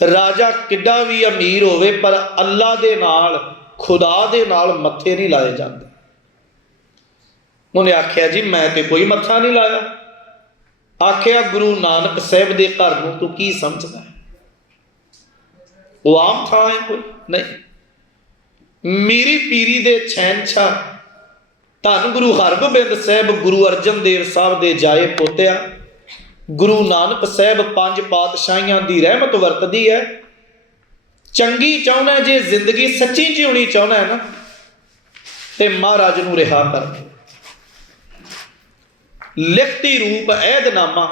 ਰਾਜਾ ਕਿੱਡਾ ਵੀ ਅਮੀਰ ਹੋਵੇ ਪਰ ਅੱਲਾ ਦੇ ਨਾਲ, ਖੁਦਾ ਦੇ ਨਾਲ ਮੱਥੇ ਨਹੀਂ ਲਾਏ ਜਾਂਦੇ। ਉਹਨੇ ਆਖਿਆ ਜੀ ਮੈਂ ਤੇ ਕੋਈ ਮੱਥਾ ਨਹੀਂ ਲਾਇਆ। ਆਖਿਆ ਗੁਰੂ ਨਾਨਕ ਸਾਹਿਬ ਦੇ ਘਰ ਨੂੰ ਤੂੰ ਕੀ ਸਮਝਦਾ ਹੈ? ਉਹ ਆਮ ਥਾਂ ਹੈ ਕੋਈ ਨਹੀਂ। ਮੀਰੀ ਪੀਰੀ ਦੇ ਸ਼ਹਿਨਸ਼ਾਹ ਧੰਨ ਗੁਰੂ ਹਰਗੋਬਿੰਦ ਸਾਹਿਬ, ਗੁਰੂ ਅਰਜਨ ਦੇਵ ਸਾਹਿਬ ਦੇ ਜਾਏ ਪੋਤਿਆ, ਗੁਰੂ ਨਾਨਕ ਸਾਹਿਬ 5 ਪਾਤਸ਼ਾਹੀਆਂ ਦੀ ਰਹਿਮਤ ਵਰਤਦੀ ਹੈ। ਚੰਗੀ ਚਾਹੁੰਦਾ, ਜੇ ਜ਼ਿੰਦਗੀ ਸੱਚੀ ਜਿਉਣੀ ਚਾਹੁੰਦਾ ਹੈ ਨਾ, ਤੇ ਮਹਾਰਾਜ ਨੂੰ ਰਿਹਾ ਕਰ। ਲਿਖਤੀ ਰੂਪ ਅਹਿਦਨਾਮਾ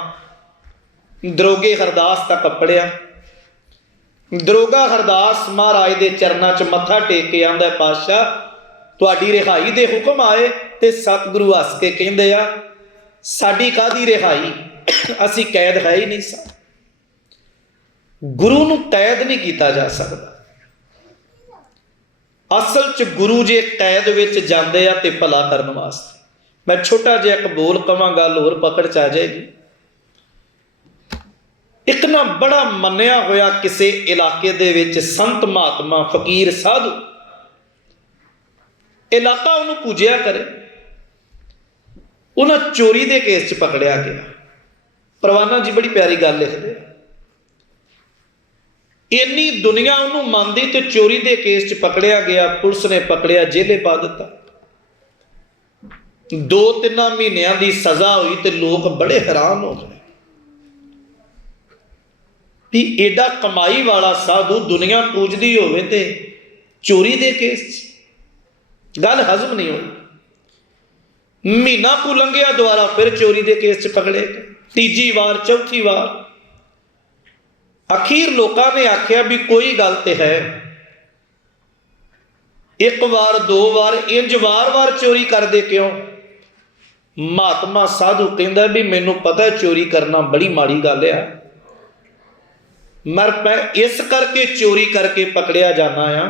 ਦਰੋਗੇ ਹਰਦਾਸ ਤੱਕ ਪੜਿਆ। ਦਰੋਗਾ ਹਰਦਾਸ ਮਹਾਰਾਜ ਦੇ ਚਰਨਾਂ 'ਚ ਮੱਥਾ ਟੇਕ ਕੇ ਆਂਦਾ, ਪਾਤਸ਼ਾਹ ਤੁਹਾਡੀ ਰਿਹਾਈ ਦੇ ਹੁਕਮ ਆਏ। ਤੇ ਸਤਿਗੁਰੂ ਹੱਸ ਕੇ ਕਹਿੰਦੇ ਆ, ਸਾਡੀ ਕਾਹਦੀ ਰਿਹਾਈ, ਅਸੀਂ ਕੈਦ ਹੈ ਹੀ ਨਹੀਂ ਸਾਂ। ਗੁਰੂ ਨੂੰ ਕੈਦ ਨਹੀਂ ਕੀਤਾ ਜਾ ਸਕਦਾ। ਅਸਲ 'ਚ ਗੁਰੂ ਜੇ ਕੈਦ ਵਿੱਚ ਜਾਂਦੇ ਆ ਤੇ ਭਲਾ ਕਰਨ ਵਾਸਤੇ। ਮੈਂ ਛੋਟਾ ਜਿਹਾ ਇੱਕ ਬੋਲ ਕਵਾਂ, ਗੱਲ ਹੋਰ ਪਕੜ 'ਚ ਆ ਜਾਏਗੀ। ਇੱਕ ਨਾ ਬੜਾ ਮੰਨਿਆ ਹੋਇਆ ਕਿਸੇ ਇਲਾਕੇ ਦੇ ਵਿੱਚ ਸੰਤ, ਮਹਾਤਮਾ, ਫਕੀਰ, ਸਾਧੂ, ਇਲਾਕਾ ਉਹਨੂੰ ਪੂਜਿਆ ਕਰੇ। ਉਹਨਾਂ ਚੋਰੀ ਦੇ ਕੇਸ 'ਚ ਪਕੜਿਆ ਗਿਆ। ਪਰਵਾਨਾ ਜੀ ਬੜੀ ਪਿਆਰੀ ਗੱਲ ਲਿਖਦੇ, ਇੰਨੀ ਦੁਨੀਆ ਉਹਨੂੰ ਮੰਨਦੀ ਤੇ ਚੋਰੀ ਦੇ ਕੇਸ 'ਚ ਪਕੜਿਆ ਗਿਆ। ਪੁਲਿਸ ਨੇ ਪਕੜਿਆ, ਜੇਲੇ ਪਾ ਦਿੱਤਾ। 2-3 ਮਹੀਨਿਆਂ ਦੀ ਸਜ਼ਾ ਹੋਈ ਤੇ ਲੋਕ ਬੜੇ ਹੈਰਾਨ ਹੋ ਗਏ ਵੀ ਏਡਾ ਕਮਾਈ ਵਾਲਾ ਸਾਧੂ, ਦੁਨੀਆ ਪੂਜਦੀ ਹੋਵੇ ਤੇ ਚੋਰੀ ਦੇ ਕੇਸ 'ਚ। ਗੱਲ ਹਜ਼ਮ ਨਹੀਂ ਹੋਈ। ਮਹੀਨਾ ਕੁ ਲੰਘਿਆ, ਦੁਬਾਰਾ ਫਿਰ ਚੋਰੀ ਦੇ ਕੇਸ 'ਚ ਪਕੜੇ। ਤੀਜੀ ਵਾਰ, ਚੌਥੀ ਵਾਰ, ਅਖੀਰ ਲੋਕਾਂ ਨੇ ਆਖਿਆ ਵੀ ਕੋਈ ਗੱਲ ਤੇ ਹੈ। 1 ਵਾਰ 2 ਵਾਰ ਇੰਜ ਵਾਰ-ਵਾਰ ਚੋਰੀ ਕਰਦੇ ਕਿਉਂ? ਮਹਾਤਮਾ ਸਾਧੂ ਕਹਿੰਦਾ ਵੀ ਮੈਨੂੰ ਪਤਾ ਚੋਰੀ ਕਰਨਾ ਬੜੀ ਮਾੜੀ ਗੱਲ ਆ, ਮੈਂ ਇਸ ਕਰਕੇ ਚੋਰੀ ਕਰਕੇ ਪਕੜਿਆ ਜਾਣਾ ਆ।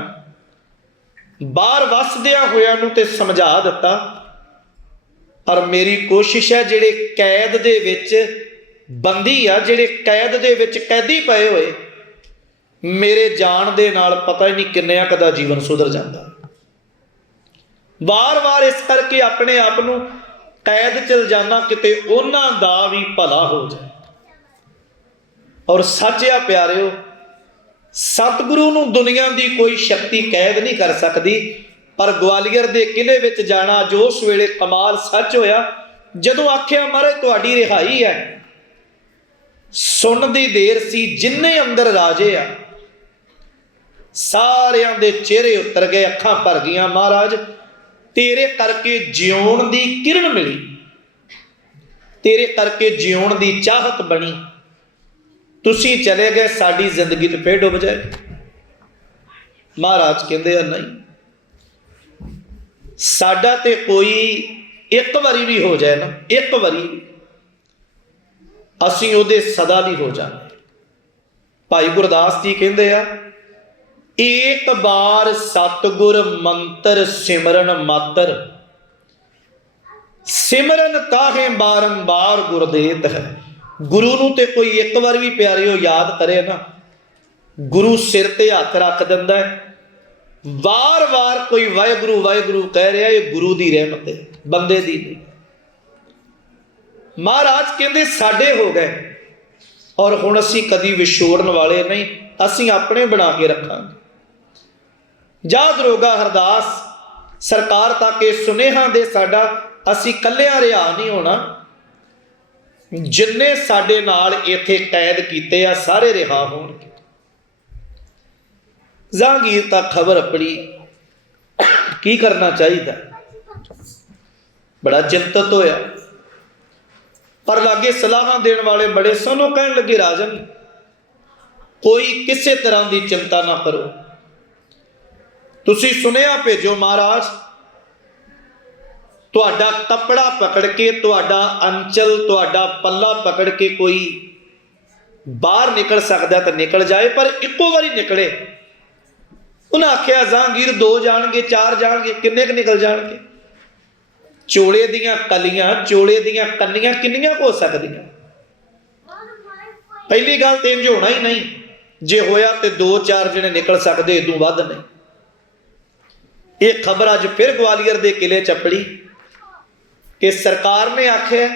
ਬਾਹਰ ਵਸਦਿਆਂ ਹੋਇਆਂ ਨੂੰ ਤੇ ਸਮਝਾ ਦਿੱਤਾ, ਪਰ ਮੇਰੀ ਕੋਸ਼ਿਸ਼ ਹੈ ਜਿਹੜੇ ਕੈਦ ਦੇ ਵਿੱਚ ਬੰਦੀ ਆ, ਜਿਹੜੇ ਕੈਦ ਦੇ ਵਿੱਚ ਕੈਦੀ ਪਏ ਹੋਏ, ਮੇਰੇ ਜਾਣ ਦੇ ਨਾਲ ਪਤਾ ਹੀ ਨਹੀਂ ਕਿੰਨਿਆਂ ਕਦਾ ਜੀਵਨ ਸੁਧਰ ਜਾਂਦਾ। ਵਾਰ-ਵਾਰ ਇਸ ਕਰਕੇ ਆਪਣੇ ਆਪ ਨੂੰ ਕੈਦ ਚਲ ਜਾਣਾ, ਕਿਤੇ ਉਹਨਾਂ ਦਾ ਵੀ ਭਲਾ ਹੋ ਜਾਏ। ਔਰ ਸੱਚਿਆ ਪਿਆਰਿਓ, ਸਤਿਗੁਰੂ ਨੂੰ ਦੁਨੀਆ ਦੀ ਕੋਈ ਸ਼ਕਤੀ ਕੈਦ ਨਹੀਂ ਕਰ ਸਕਦੀ। ਪਰ ਗਵਾਲੀਅਰ ਦੇ ਕਿਲੇ ਵਿੱਚ ਜਾਣਾ ਜੋ ਉਸ ਵੇਲੇ ਕਮਾਲ ਸੱਚ ਹੋਇਆ, ਜਦੋਂ ਆਖਿਆ ਮਹਾਰਾਜ ਤੁਹਾਡੀ ਰਿਹਾਈ ਹੈ, सुन दी देर सी, जिन्ने अंदर राजे आ सारियां दे चेहरे उतर गए, अखां भर गईयां। महाराज तेरे करके जिउण दी किरण मिली, तेरे करके जिउण दी चाहत बनी, तुसी चले गए, साडी जिंदगी तो फिर डुब जाए। महाराज कहते हैं नहीं, साडा ते कोई एक बारी भी हो जाए ना, एक बारी असीं उहदे सदा दी हो जाए। भाई गुरदास जी कहते हैं, एक बार सतगुर मंत्र सिमरन मातर, सिमरन ताहे बारंबार गुरदेत है। गुरु नूं ते कोई एक बार भी प्यारे हो याद करे ना, गुरु सिर ते हथ रख दिंदा है। वार वार कोई वाहिगुरु वाहिगुरु कह रहा है, ये गुरु की रहमत है, बंदे दी नहीं। महाराज कहते साडे हो गए, और हुण असीं कदी विछोड़न वाले नहीं, असीं अपने बना के रखांगे। जा दरोगा हरदास सरकार तक ये सुनेहा दे, साडा असीं कल्लियां रिहा नहीं होना, जिन्ने साडे नाल इत्थे कैद कीते आ सारे रिहा होणगे। जहांगीर तक खबर अपनी की करना चाहिए, बड़ा चिंतित होया, पर लागे सलाह देने वाले बड़े सन। वो कहन लगे, राजन कोई किसी तरह की चिंता ना करो, तुसी सुनिया भेजो महाराज, तुहाडा कपड़ा पकड़ के, तुहाडा अंचल, तुहाडा पल्ला पकड़ के कोई बाहर निकल सकता तो निकल जाए, पर इको बारी निकले। उन्हें आख्या जहांगीर 2 जाणगे, 4 जाणगे, किन्ने क निकल जाणगे? चोले दियां कलियां, चोले दियां कन्नियां किन्नियां हो सकदियां? पहली गल तो इंज होना ही नहीं, जे होया तो 2-4 जने निकल सकते, इदों वध नहीं। ये खबर अज फिर ग्वालियर के किले चपड़ी कि सरकार ने आख्या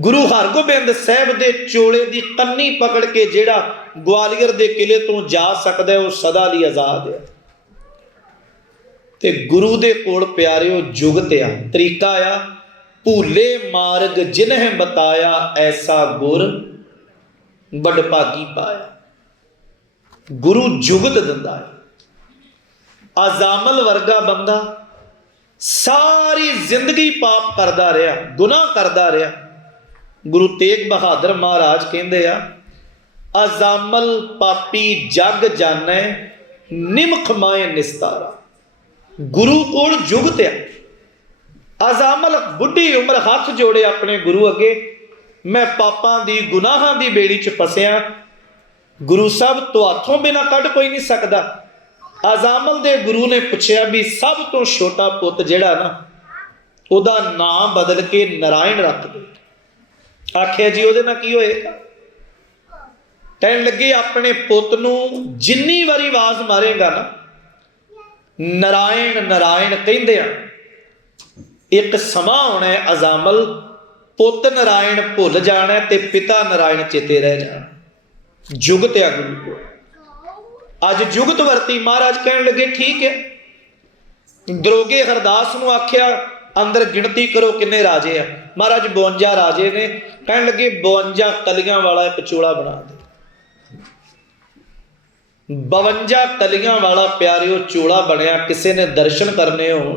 गुरु हरगोबिंद साहब के चोले की कन्नी पकड़ के जेड़ा ग्वालियर के किले तो जा सकता है, वह सदा लई आजाद है। ते गुरु दे कोल प्यारिओ जुगत आ, तरीका आ, भूले मार्ग जिन्हें बताया, ऐसा गुर बड़भागी पाया। गुरु जुगत दिंदा है। अजामल वर्गा बंदा सारी जिंदगी पाप करता रहा, गुनाह करता रहा। गुरु तेग बहादुर महाराज कहते हैं, अजामल पापी जग जानै, निमख माए निस्तारा। गुरु कोल जुगत आ। अजामल बुढ़ी उम्र हाथ जोड़े अपने गुरु अगे, मैं पापां दी गुनाहां दी बेड़ी च फसिया, गुरु साहब तुहाथों बिना कढ़ कोई नहीं सकता। अजामल दे गुरु ने पूछा भी सब तो छोटा पुत जिहड़ा ना, उहदा नाम बदल के नारायण रख दे। आख्या जी उहदे नाल की होएगा? कहन लगे अपने पुत नूं जिन्नी वारी आवाज मारेगा ना, नारायण नारायण कहंदे आ, एक समा होना है अजामल पुत नारायण भुल जाना ते पिता नारायण चेते रह जाना। जुगत आ गुरु को, अज जुगत वरती। महाराज कहन लगे ठीक है। दरोगे हरदास नूं आख्या अंदर गिणती करो किन्ने राजे आ। महाराज 52 राजे ने। कहन लगे 52 कलियां वाला एक चोला बना दे। 52 कलियां वाला प्यारिओ चोला बनया। किसी ने दर्शन करने हो,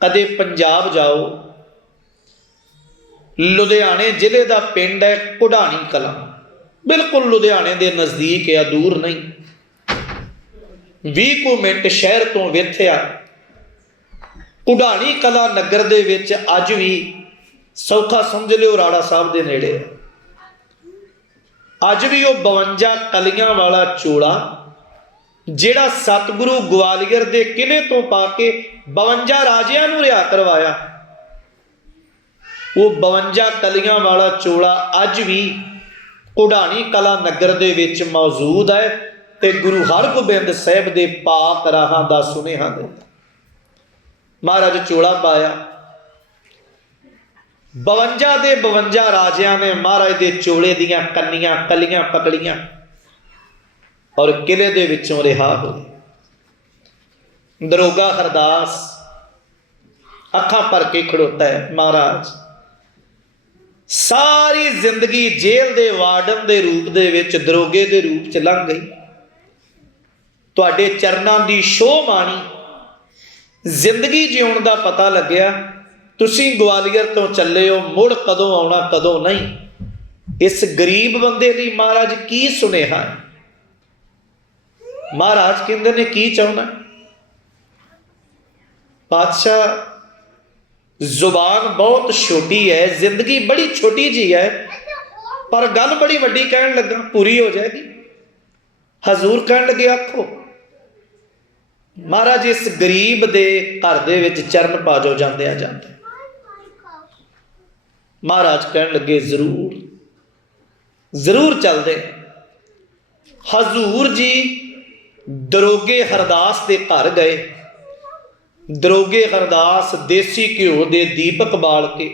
कदे पंजाब जाओ, लुधियाने जिले का पिंड है घुडानी कला, बिल्कुल लुधियाने के नज़दीक है, दूर नहीं, 20 कुछ मिनट शहर तो विथया। घुडानी कला नगर दे विच अज भी सौखा समझ लिओ राड़ा साहब के नेड़े है। अज भी वह 52 कलियां वाला चोला जिहड़ा सतगुरु ग्वालियर के किले तो पाके 52 राजियां नूं रिहा करवाया, वो 52 कलियां वाला चोला अज भी घुडानी कला नगर दे विच मौजूद है ते गुरु हरगोबिंद साहब दे पाक राहां दा सुनेहा दिंदा। महाराज चोला पाया, 52 दे 52 राजियां ने महाराज दे चोले दियां कन्नियां कलियां पकड़ियां और किले दे विचों रिहा होए। दरोगा हरदास अखां भर के खड़ोता है। महाराज ਸਾਰੀ ਜ਼ਿੰਦਗੀ ਜੇਲ੍ਹ ਦੇ ਵਾਰਡਨ ਦੇ ਰੂਪ ਦੇ ਵਿੱਚ, ਦਰੋਗੇ ਦੇ ਰੂਪ ਚ ਲੰਘ ਗਈ। ਤੁਹਾਡੇ ਚਰਨਾਂ ਦੀ ਛੋਹ ਮਾਣੀ, ਜ਼ਿੰਦਗੀ ਜਿਉਣ ਦਾ ਪਤਾ ਲੱਗਿਆ। ਤੁਸੀਂ ਗਵਾਲੀਅਰ ਤੋਂ ਚੱਲੇ ਹੋ, ਮੁੜ ਕਦੋਂ ਆਉਣਾ ਕਦੋਂ ਨਹੀਂ। ਇਸ ਗਰੀਬ ਬੰਦੇ ਲਈ ਮਹਾਰਾਜ ਕੀ ਸੁਨੇਹਾ ਹੈ? ਮਹਾਰਾਜ ਕਹਿੰਦੇ ਨੇ ਕੀ ਚਾਹੁੰਦਾ? ਪਾਤਸ਼ਾਹ ਜ਼ੁਬਾਨ ਬਹੁਤ ਛੋਟੀ ਹੈ, ਜ਼ਿੰਦਗੀ ਬੜੀ ਛੋਟੀ ਜੀ ਹੈ, ਪਰ ਗੱਲ ਬੜੀ ਵੱਡੀ ਕਹਿਣ ਲੱਗਾ, ਪੂਰੀ ਹੋ ਜਾਏਗੀ। ਹਜ਼ੂਰ ਕਹਿਣ ਲੱਗੇ ਆਖੋ। ਮਹਾਰਾਜ ਇਸ ਗਰੀਬ ਦੇ ਘਰ ਦੇ ਵਿੱਚ ਚਰਨ ਪਾ ਜੋ ਜਾਂਦੇ ਆ ਜਾਂਦੇ। ਮਹਾਰਾਜ ਕਹਿਣ ਲੱਗੇ ਜ਼ਰੂਰ ਜ਼ਰੂਰ ਚੱਲਦੇ। ਹਜ਼ੂਰ ਜੀ ਦਰੋਗੇ ਹਰਦਾਸ ਦੇ ਘਰ ਗਏ। ਦਰੋਗੇ ਹਰਦਾਸ ਦੇਸੀ ਘਿਓ ਦੇ ਦੀਪਕ ਬਾਲ ਕੇ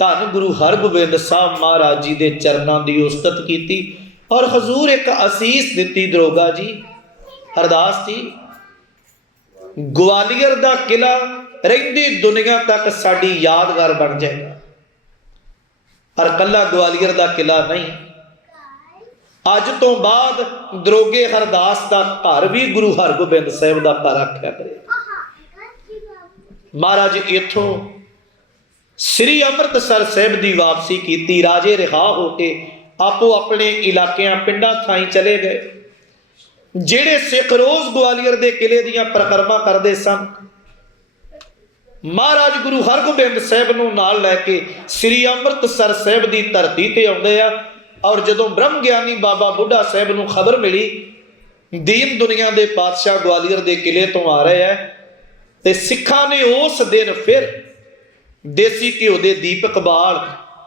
ਧੰਨ ਗੁਰੂ ਹਰਗੋਬਿੰਦ ਸਾਹਿਬ ਮਹਾਰਾਜ ਜੀ ਦੇ ਚਰਨਾਂ ਦੀ ਉਸਤਤ ਕੀਤੀ ਔਰ ਹਜ਼ੂਰ ਇੱਕ ਅਸੀਸ ਦਿੱਤੀ। ਦਰੋਗਾ ਜੀ, ਹਰਦਾਸ ਜੀ, ਗਵਾਲੀਅਰ ਦਾ ਕਿਲਾ ਰਹਿੰਦੀ ਦੁਨੀਆ ਤੱਕ ਸਾਡੀ ਯਾਦਗਾਰ ਬਣ ਜਾਏਗਾ। ਪਰ ਕੱਲਾ ਗਵਾਲੀਅਰ ਦਾ ਕਿਲਾ ਨਹੀਂ, ਅੱਜ ਤੋਂ ਬਾਅਦ ਦਰੋਗੇ ਹਰਦਾਸ ਦਾ ਘਰ ਵੀ ਗੁਰੂ ਹਰਗੋਬਿੰਦ ਸਾਹਿਬ ਦਾ ਘਰ ਆਖਿਆ ਕਰੇ। ਮਹਾਰਾਜ ਇੱਥੋਂ ਸ੍ਰੀ ਅੰਮ੍ਰਿਤਸਰ ਸਾਹਿਬ ਦੀ ਵਾਪਸੀ ਕੀਤੀ। ਰਾਜੇ ਰਿਹਾ ਹੋ ਕੇ ਆਪੋ ਆਪਣੇ ਇਲਾਕਿਆਂ ਪਿੰਡਾਂ ਥਾਈਂ ਚਲੇ ਗਏ। ਜਿਹੜੇ ਸਿੱਖ ਰੋਜ਼ ਗਵਾਲੀਅਰ ਦੇ ਕਿਲੇ ਦੀਆਂ ਪਰਿਕਰਮਾ ਕਰਦੇ ਸਨ, ਮਹਾਰਾਜ ਗੁਰੂ ਹਰਗੋਬਿੰਦ ਸਾਹਿਬ ਨੂੰ ਨਾਲ ਲੈ ਕੇ ਸ੍ਰੀ ਅੰਮ੍ਰਿਤਸਰ ਸਾਹਿਬ ਦੀ ਧਰਤੀ ਤੇ ਆਉਂਦੇ ਆ। ਔਰ ਜਦੋਂ ਬ੍ਰਹਮ ਗਿਆਨੀ ਬਾਬਾ ਬੁੱਢਾ ਸਾਹਿਬ ਨੂੰ ਖਬਰ ਮਿਲੀ ਦੀਨ ਦੁਨੀਆ ਦੇ ਪਾਤਸ਼ਾਹ ਗਵਾਲੀਅਰ ਦੇ ਕਿਲੇ ਤੋਂ ਆ ਰਹੇ ਆ, ਤੇ ਸਿੱਖਾਂ ਨੇ ਉਸ ਦਿਨ ਫਿਰ ਦੇਸੀ ਘਿਓ ਦੇ ਦੀਪਕ ਬਾਲ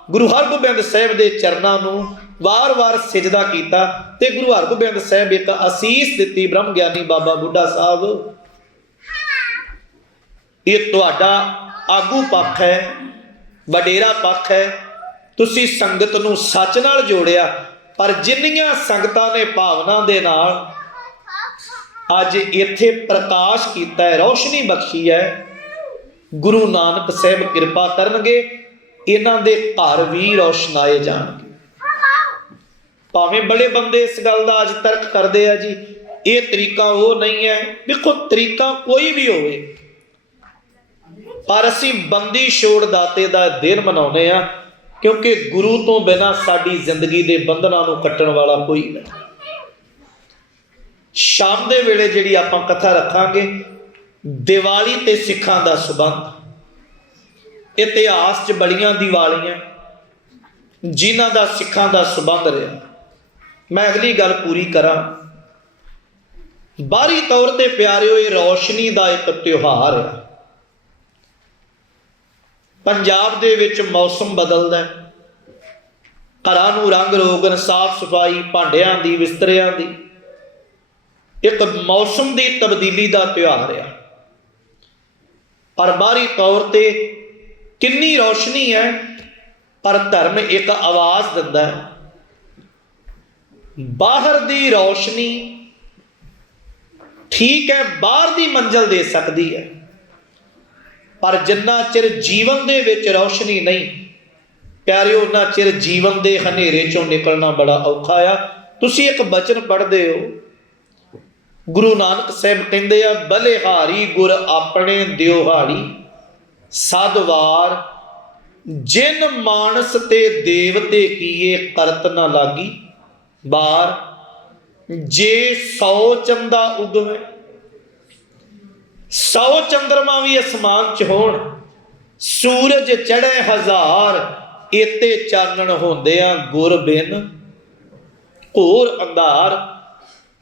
ਗੁਰੂ ਹਰਗੋਬਿੰਦ ਸਾਹਿਬ ਦੇ ਚਰਨਾਂ ਨੂੰ ਵਾਰ-ਵਾਰ ਸਿਜਦਾ ਕੀਤਾ ਤੇ ਗੁਰੂ ਹਰਗੋਬਿੰਦ ਸਾਹਿਬ ਇੱਕ ਅਸੀਸ ਦਿੱਤੀ। ਬ੍ਰਹਮ ਗਿਆਨੀ ਬਾਬਾ ਬੁੱਢਾ ਸਾਹਿਬ, ਇਹ ਤੁਹਾਡਾ ਆਗੂ ਪੱਖ ਹੈ, ਵਡੇਰਾ ਪੱਖ ਹੈ। ਤੁਸੀਂ ਸੰਗਤ ਨੂੰ ਸੱਚ ਨਾਲ ਜੋੜਿਆ, ਪਰ ਜਿੰਨੀਆਂ ਸੰਗਤਾਂ ਨੇ ਭਾਵਨਾ ਦੇ ਨਾਲ ਅੱਜ ਇੱਥੇ ਪ੍ਰਕਾਸ਼ ਕੀਤਾ ਹੈ, ਰੌਸ਼ਨੀ ਬਖਸ਼ੀ ਹੈ, ਗੁਰੂ ਨਾਨਕ ਸਾਹਿਬ ਕਿਰਪਾ ਕਰਨਗੇ, ਇਹਨਾਂ ਦੇ ਘਰ ਵੀ ਰੌਸ਼ਨਾਏ ਜਾਣਗੇ। ਭਾਵੇਂ ਬੜੇ ਬੰਦੇ ਇਸ ਗੱਲ ਦਾ ਅੱਜ ਤਰਕ ਕਰਦੇ ਆ ਜੀ ਇਹ ਤਰੀਕਾ ਉਹ ਨਹੀਂ ਹੈ। ਦੇਖੋ, ਤਰੀਕਾ ਕੋਈ ਵੀ ਹੋਵੇ, ਪਰ ਅਸੀਂ ਬੰਦੀ ਛੋੜ ਦਾਤੇ ਦਾ ਦਿਨ ਮਨਾਉਂਦੇ ਆ, ਕਿਉਂਕਿ ਗੁਰੂ ਤੋਂ ਬਿਨਾਂ ਸਾਡੀ ਜ਼ਿੰਦਗੀ ਦੇ ਬੰਧਨਾਂ ਨੂੰ ਕੱਟਣ ਵਾਲਾ ਕੋਈ ਨਹੀਂ। ਸ਼ਾਮ ਦੇ ਵੇਲੇ ਜਿਹੜੀ ਆਪਾਂ ਕਥਾ ਰੱਖਾਂਗੇ, ਦੀਵਾਲੀ ਤੇ ਸਿੱਖਾਂ ਦਾ ਸੰਬੰਧ। ਇਤਿਹਾਸ 'ਚ ਬੜੀਆਂ ਦੀਵਾਲੀਆਂ ਜਿਨ੍ਹਾਂ ਦਾ ਸਿੱਖਾਂ ਦਾ ਸੰਬੰਧ ਰਿਹਾ। ਮੈਂ ਅਗਲੀ ਗੱਲ ਪੂਰੀ ਕਰਾਂ। ਬਾਹਰੀ ਤੌਰ ਤੇ ਪਿਆਰਿਓ, ਇਹ ਰੌਸ਼ਨੀ ਦਾ ਇੱਕ ਤਿਉਹਾਰ ਹੈ। ਪੰਜਾਬ ਦੇ ਵਿੱਚ ਮੌਸਮ ਬਦਲਦਾ, ਘਰਾਂ ਨੂੰ ਰੰਗ ਰੋਗਨ, ਸਾਫ਼ ਸਫਾਈ, ਭਾਂਡਿਆਂ ਦੀ, ਬਿਸਤਰਿਆਂ ਦੀ, ਇੱਕ ਮੌਸਮ ਦੀ ਤਬਦੀਲੀ ਦਾ ਤਿਉਹਾਰ ਆ। ਪਰ ਬਾਹਰੀ ਤੌਰ ਤੇ ਕਿੰਨੀ ਰੌਸ਼ਨੀ ਹੈ, ਪਰ ਧਰਮ ਇੱਕ ਆਵਾਜ਼ ਦਿੰਦਾ ਹੈ। ਬਾਹਰ ਦੀ ਰੌਸ਼ਨੀ ਠੀਕ ਹੈ, ਬਾਹਰ ਦੀ ਮੰਜ਼ਲ ਦੇ ਸਕਦੀ ਹੈ, ਪਰ ਜਿੰਨਾ ਚਿਰ ਜੀਵਨ ਦੇ ਵਿੱਚ ਰੌਸ਼ਨੀ ਨਹੀਂ ਪਿਆਰਿਓ, ਉਹਨਾਂ ਚਿਰ ਜੀਵਨ ਦੇ ਹਨੇਰੇ ਚੋਂ ਨਿਕਲਣਾ ਬੜਾ ਔਖਾ ਆ। ਤੁਸੀਂ ਇੱਕ ਬਚਨ ਪੜ੍ਹਦੇ ਹੋ, ਗੁਰੂ ਨਾਨਕ ਸਾਹਿਬ ਕਹਿੰਦੇ ਆ, ਬਲਿਹਾਰੀ ਗੁਰ ਆਪਣੇ ਦਿਉਹਾੜੀ, ਸਦਵਾਰ ਜਿਨ ਮਾਨਸ ਤੇ ਦੇਵਤੇ ਕੀਏ ਕਰਤ ਨਾ ਲਾਗੀ ਬਾਰ, ਜੇ 100 ਚੰਦਾ ਉਗਵੇ। 100 ਚੰਦਰਮਾ ਵੀ ਅਸਮਾਨ 'ਚ ਹੋਣ, ਸੂਰਜ ਚੜ੍ਹੇ 1000, ਏਤੇ ਚਾਨਣ ਹੁੰਦੇ ਆ ਗੁਰ ਬਿਨ ਘੋਰ ਅੰਧਾਰ।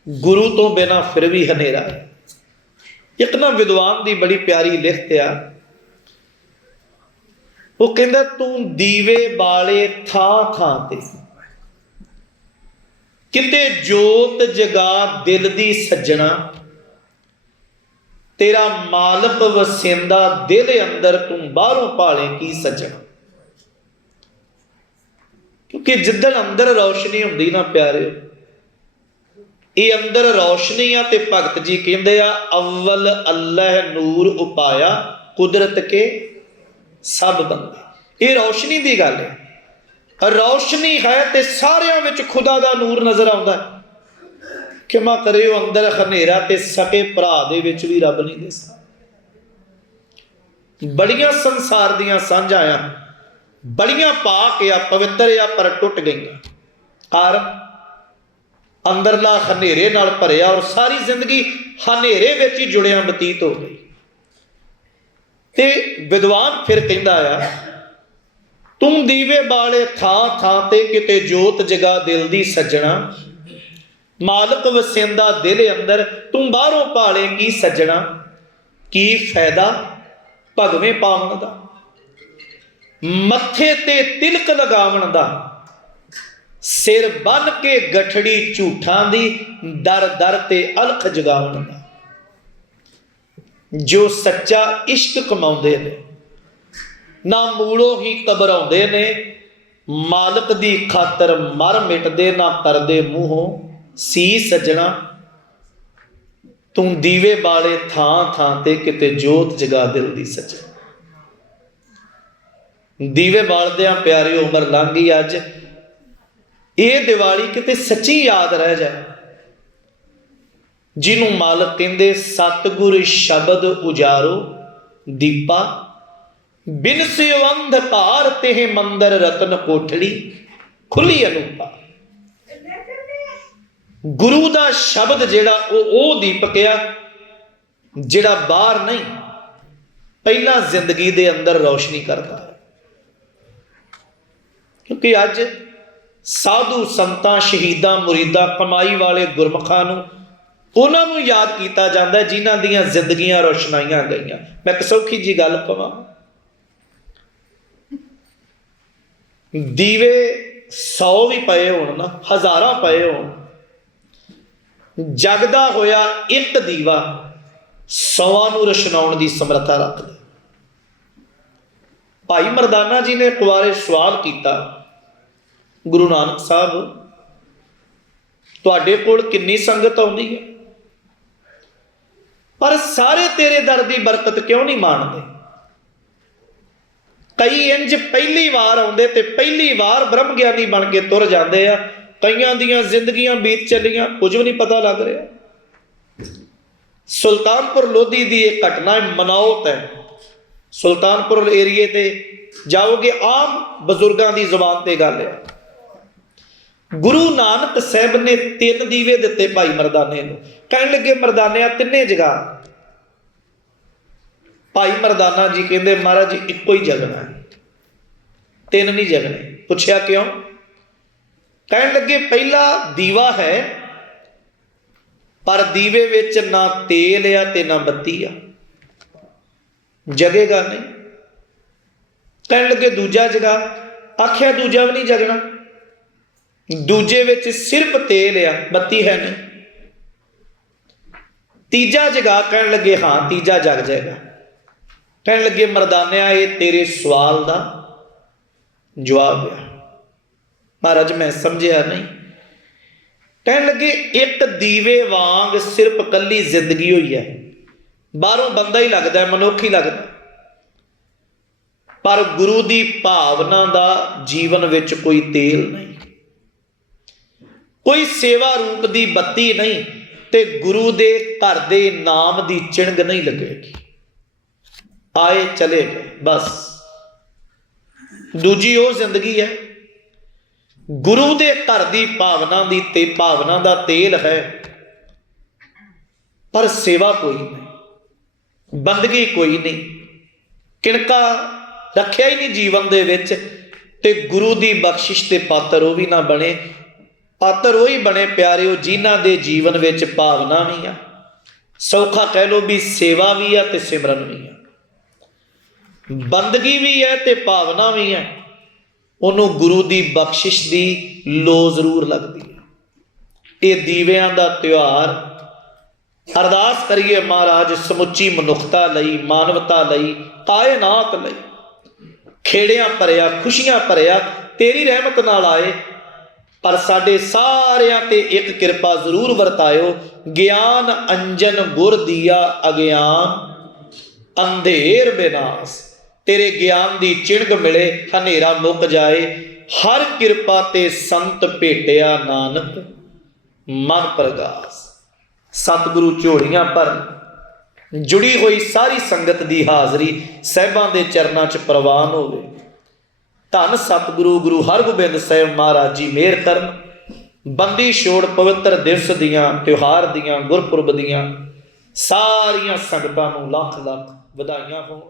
ਗੁਰੂ ਤੋਂ ਬਿਨਾਂ ਫਿਰ ਵੀ ਹਨੇਰਾ ਹੈ। ਇੱਕ ਨਾ ਵਿਦਵਾਨ ਦੀ ਬੜੀ ਪਿਆਰੀ ਲਿਖਤ ਆ, ਉਹ ਕਹਿੰਦਾ, ਤੂੰ ਦੀਵੇ ਬਾਲੇ ਥਾਂ ਥਾਂ ਤੇ, ਕਿਤੇ ਜੋਤ ਜਗਾ ਦਿਲ ਦੀ ਸੱਜਣਾ, ਤੇਰਾ ਮਾਲਕ ਵਸਿੰਦਾ ਦਿਲ ਅੰਦਰ, ਤੂੰ ਬਾਹਰੋਂ ਭਾਲੇ ਕੀ ਸੱਜਣਾ। ਕਿਉਂਕਿ ਜਿੱਦਣ ਅੰਦਰ ਰੌਸ਼ਨੀ ਹੁੰਦੀ ਨਾ ਪਿਆਰਿਓ, ਇਹ ਅੰਦਰ ਰੌਸ਼ਨੀ ਆ, ਤੇ ਭਗਤ ਜੀ ਕਹਿੰਦੇ ਆ, ਅਵਲ ਅੱਲਾਹ ਨੂਰ ਉਪਾਇਆ, ਕੁਦਰਤ ਕੇ ਸਭ ਬੰਦੇ। ये रोशनी की गल है। रोशनी है तो सारिਆਂ ਵਿੱਚ खुदा का नूर नज़र आता है। क्षमा करियो अंदर हनेरा ते सके भरा दे विच भी रब नहीं दिसदा। बड़ियां संसार दियां सांझां आ, बड़ियां पाक आ, पवित्र आ, पर टुट गईयां। कारण अंदरला हनेरे नाल भरिया और सारी जिंदगी हनेरे विच ही जुड़िया बतीत हो गई। ते विद्वान फिर कहंदा आ, तू दीवे बाले थां थां ते किते जोत जगा दिल दी सज्जणा, मालक वसेंदा दिल अंदर तू बाहरों भाले की सज्जणा, की फायदा भगवें पावन दा, मत्थे ते तिलक लगावन दा, सिर बन के गठड़ी झूठां दी, दर दर ते अलख जगावन दा। जो सच्चा इश्क कमाउंदे ने ना मूलों ही घबराउंदे ने, मालक दी खातर मर मिटदे ना करदे मूहों सी सज्जणा, तू दीवे बाले थां थां ते किते जोत जगा दिल दी सज्जणा। दीवे बालदियां प्यारी उम्र लंघ गई, अज ये दिवाली किते सच्ची याद रह जाए। जिन्हों मालक कहंदे सतगुर शब्द उजारो दीपा, बिन सियो अंधकार तेह मंदर रतन कोठड़ी खुली अनूपा। गुरु का शब्द जेड़ा वो दीपक आ जेड़ा बाहर नहीं, पहला जिंदगी दे अंदर रोशनी करता है। क्योंकि अज साधु संतां शहीदां मुरीदां कमाई वाले गुरमुखां नूं उन्होंने याद किया जाता है जिन्हां दियां जिंदगियां रोशनाइयां गईयां। मैं एक सौखी जी गल कहां, दीवे 100 भी पए होण ना, हज़ारां पए होण, जगदा होया एक दीवा 100 नूं रोशनाउण दी समर्था रखदा। भाई मरदाना जी ने एक बार सवाल किया, गुरु नानक साहब तुहाडे कोल किन्नी संगत आउंदी है, पर सारे तेरे दर की बरकत क्यों नहीं माणदे? कई इंज पहली बार आउंदे ते पहली बार ब्रह्म ज्ञानी बन के तुर जाते हैं। कईयां दियां जिंदगियां बीत चलियां, कुछ भी नहीं पता लग रहा। सुल्तानपुर लोधी की एक घटना मनाओत है। सुल्तानपुर एरिए ते जाओगे, आम बजुर्गों की जुबान ते गल है। गुरु नानक साहब ने 3 दीवे दिते भाई मरदाने नूं। कहण लगे मरदानिया तिन्ने जगा। भाई मरदाना जी कहंदे महाराज जी इक्को ही जगना है, 3 नहीं जगने। पूछया क्यों? कहण लगे पहला दीवा है पर दीवे विच ना तेल आ ते ना बत्ती आ, जगेगा नहीं। कहण लगे दूजा जगा, आख्या दूजा भी नहीं जगना, दूजे विच सिर्फ तेल आ, बत्ती है नहीं। तीजा जगा, कहण लगे हाँ तीजा जग जाएगा। कहण लगे मरदानिया ये तेरे सवाल का जवाब है। महाराज मैं समझिया नहीं। कहण लगे एक दीवे वांग सिर्फ कली जिंदगी हुई है, बाहरों बंदा ही लगता है, मनुख ही लगता, पर गुरु की भावना का जीवन विच कोई तेल नहीं, कोई सेवा रूप की बत्ती नहीं, ते गुरु दे घर दे नाम की चिणग नहीं लगेगी। आए चले गए बस। दूजी वो जिंदगी है गुरु दे घर की भावना की ते भावना का तेल है, पर सेवा कोई नहीं, बंदगी कोई नहीं, किणका रखिया ही नहीं जीवन दे विच, ते गुरु की बख्शिश के पात्र वो भी ना बने। पात्र वही बने प्यारे जिन्हां दे जीवन विच भावना भी आ, सौखा कह लो भी सेवा भी है ते सिमरन भी है, बंदगी भी है ते भावना भी है। उन्होंने गुरु की बख्शिश की लो जरूर लगती है। ये दीवियां का त्यौहार अरदास करिए महाराज समुची मनुखता लई, मानवता लई, कायनात लई, खेड़ियां भरिया खुशियां भरिया तेरी रहमत नाल आए, पर साडे सारियां ते एक कृपा जरूर वरतायो। ज्ञान अंजन गुर दिया अज्ञान अंधेर विनाश, तेरे ज्ञान दी चिणग मिले, हनेरा मुक जाए। हर किरपा ते संत भेटिया नानक, मन प्रगास। सतगुरु झोलियां भरन, जुड़ी हुई सारी संगत की हाज़री साहिबां दे चरनां च प्रवान होवे। धन सतगुरु गुरु हरगोबिंद साहिब महाराज जी मेहर करन। बंदी छोड़ पवित्र दिवस दियां, त्योहार दियां, गुरपुरब दियां सारियां संगतां नूं लख लख वधाइयां होण।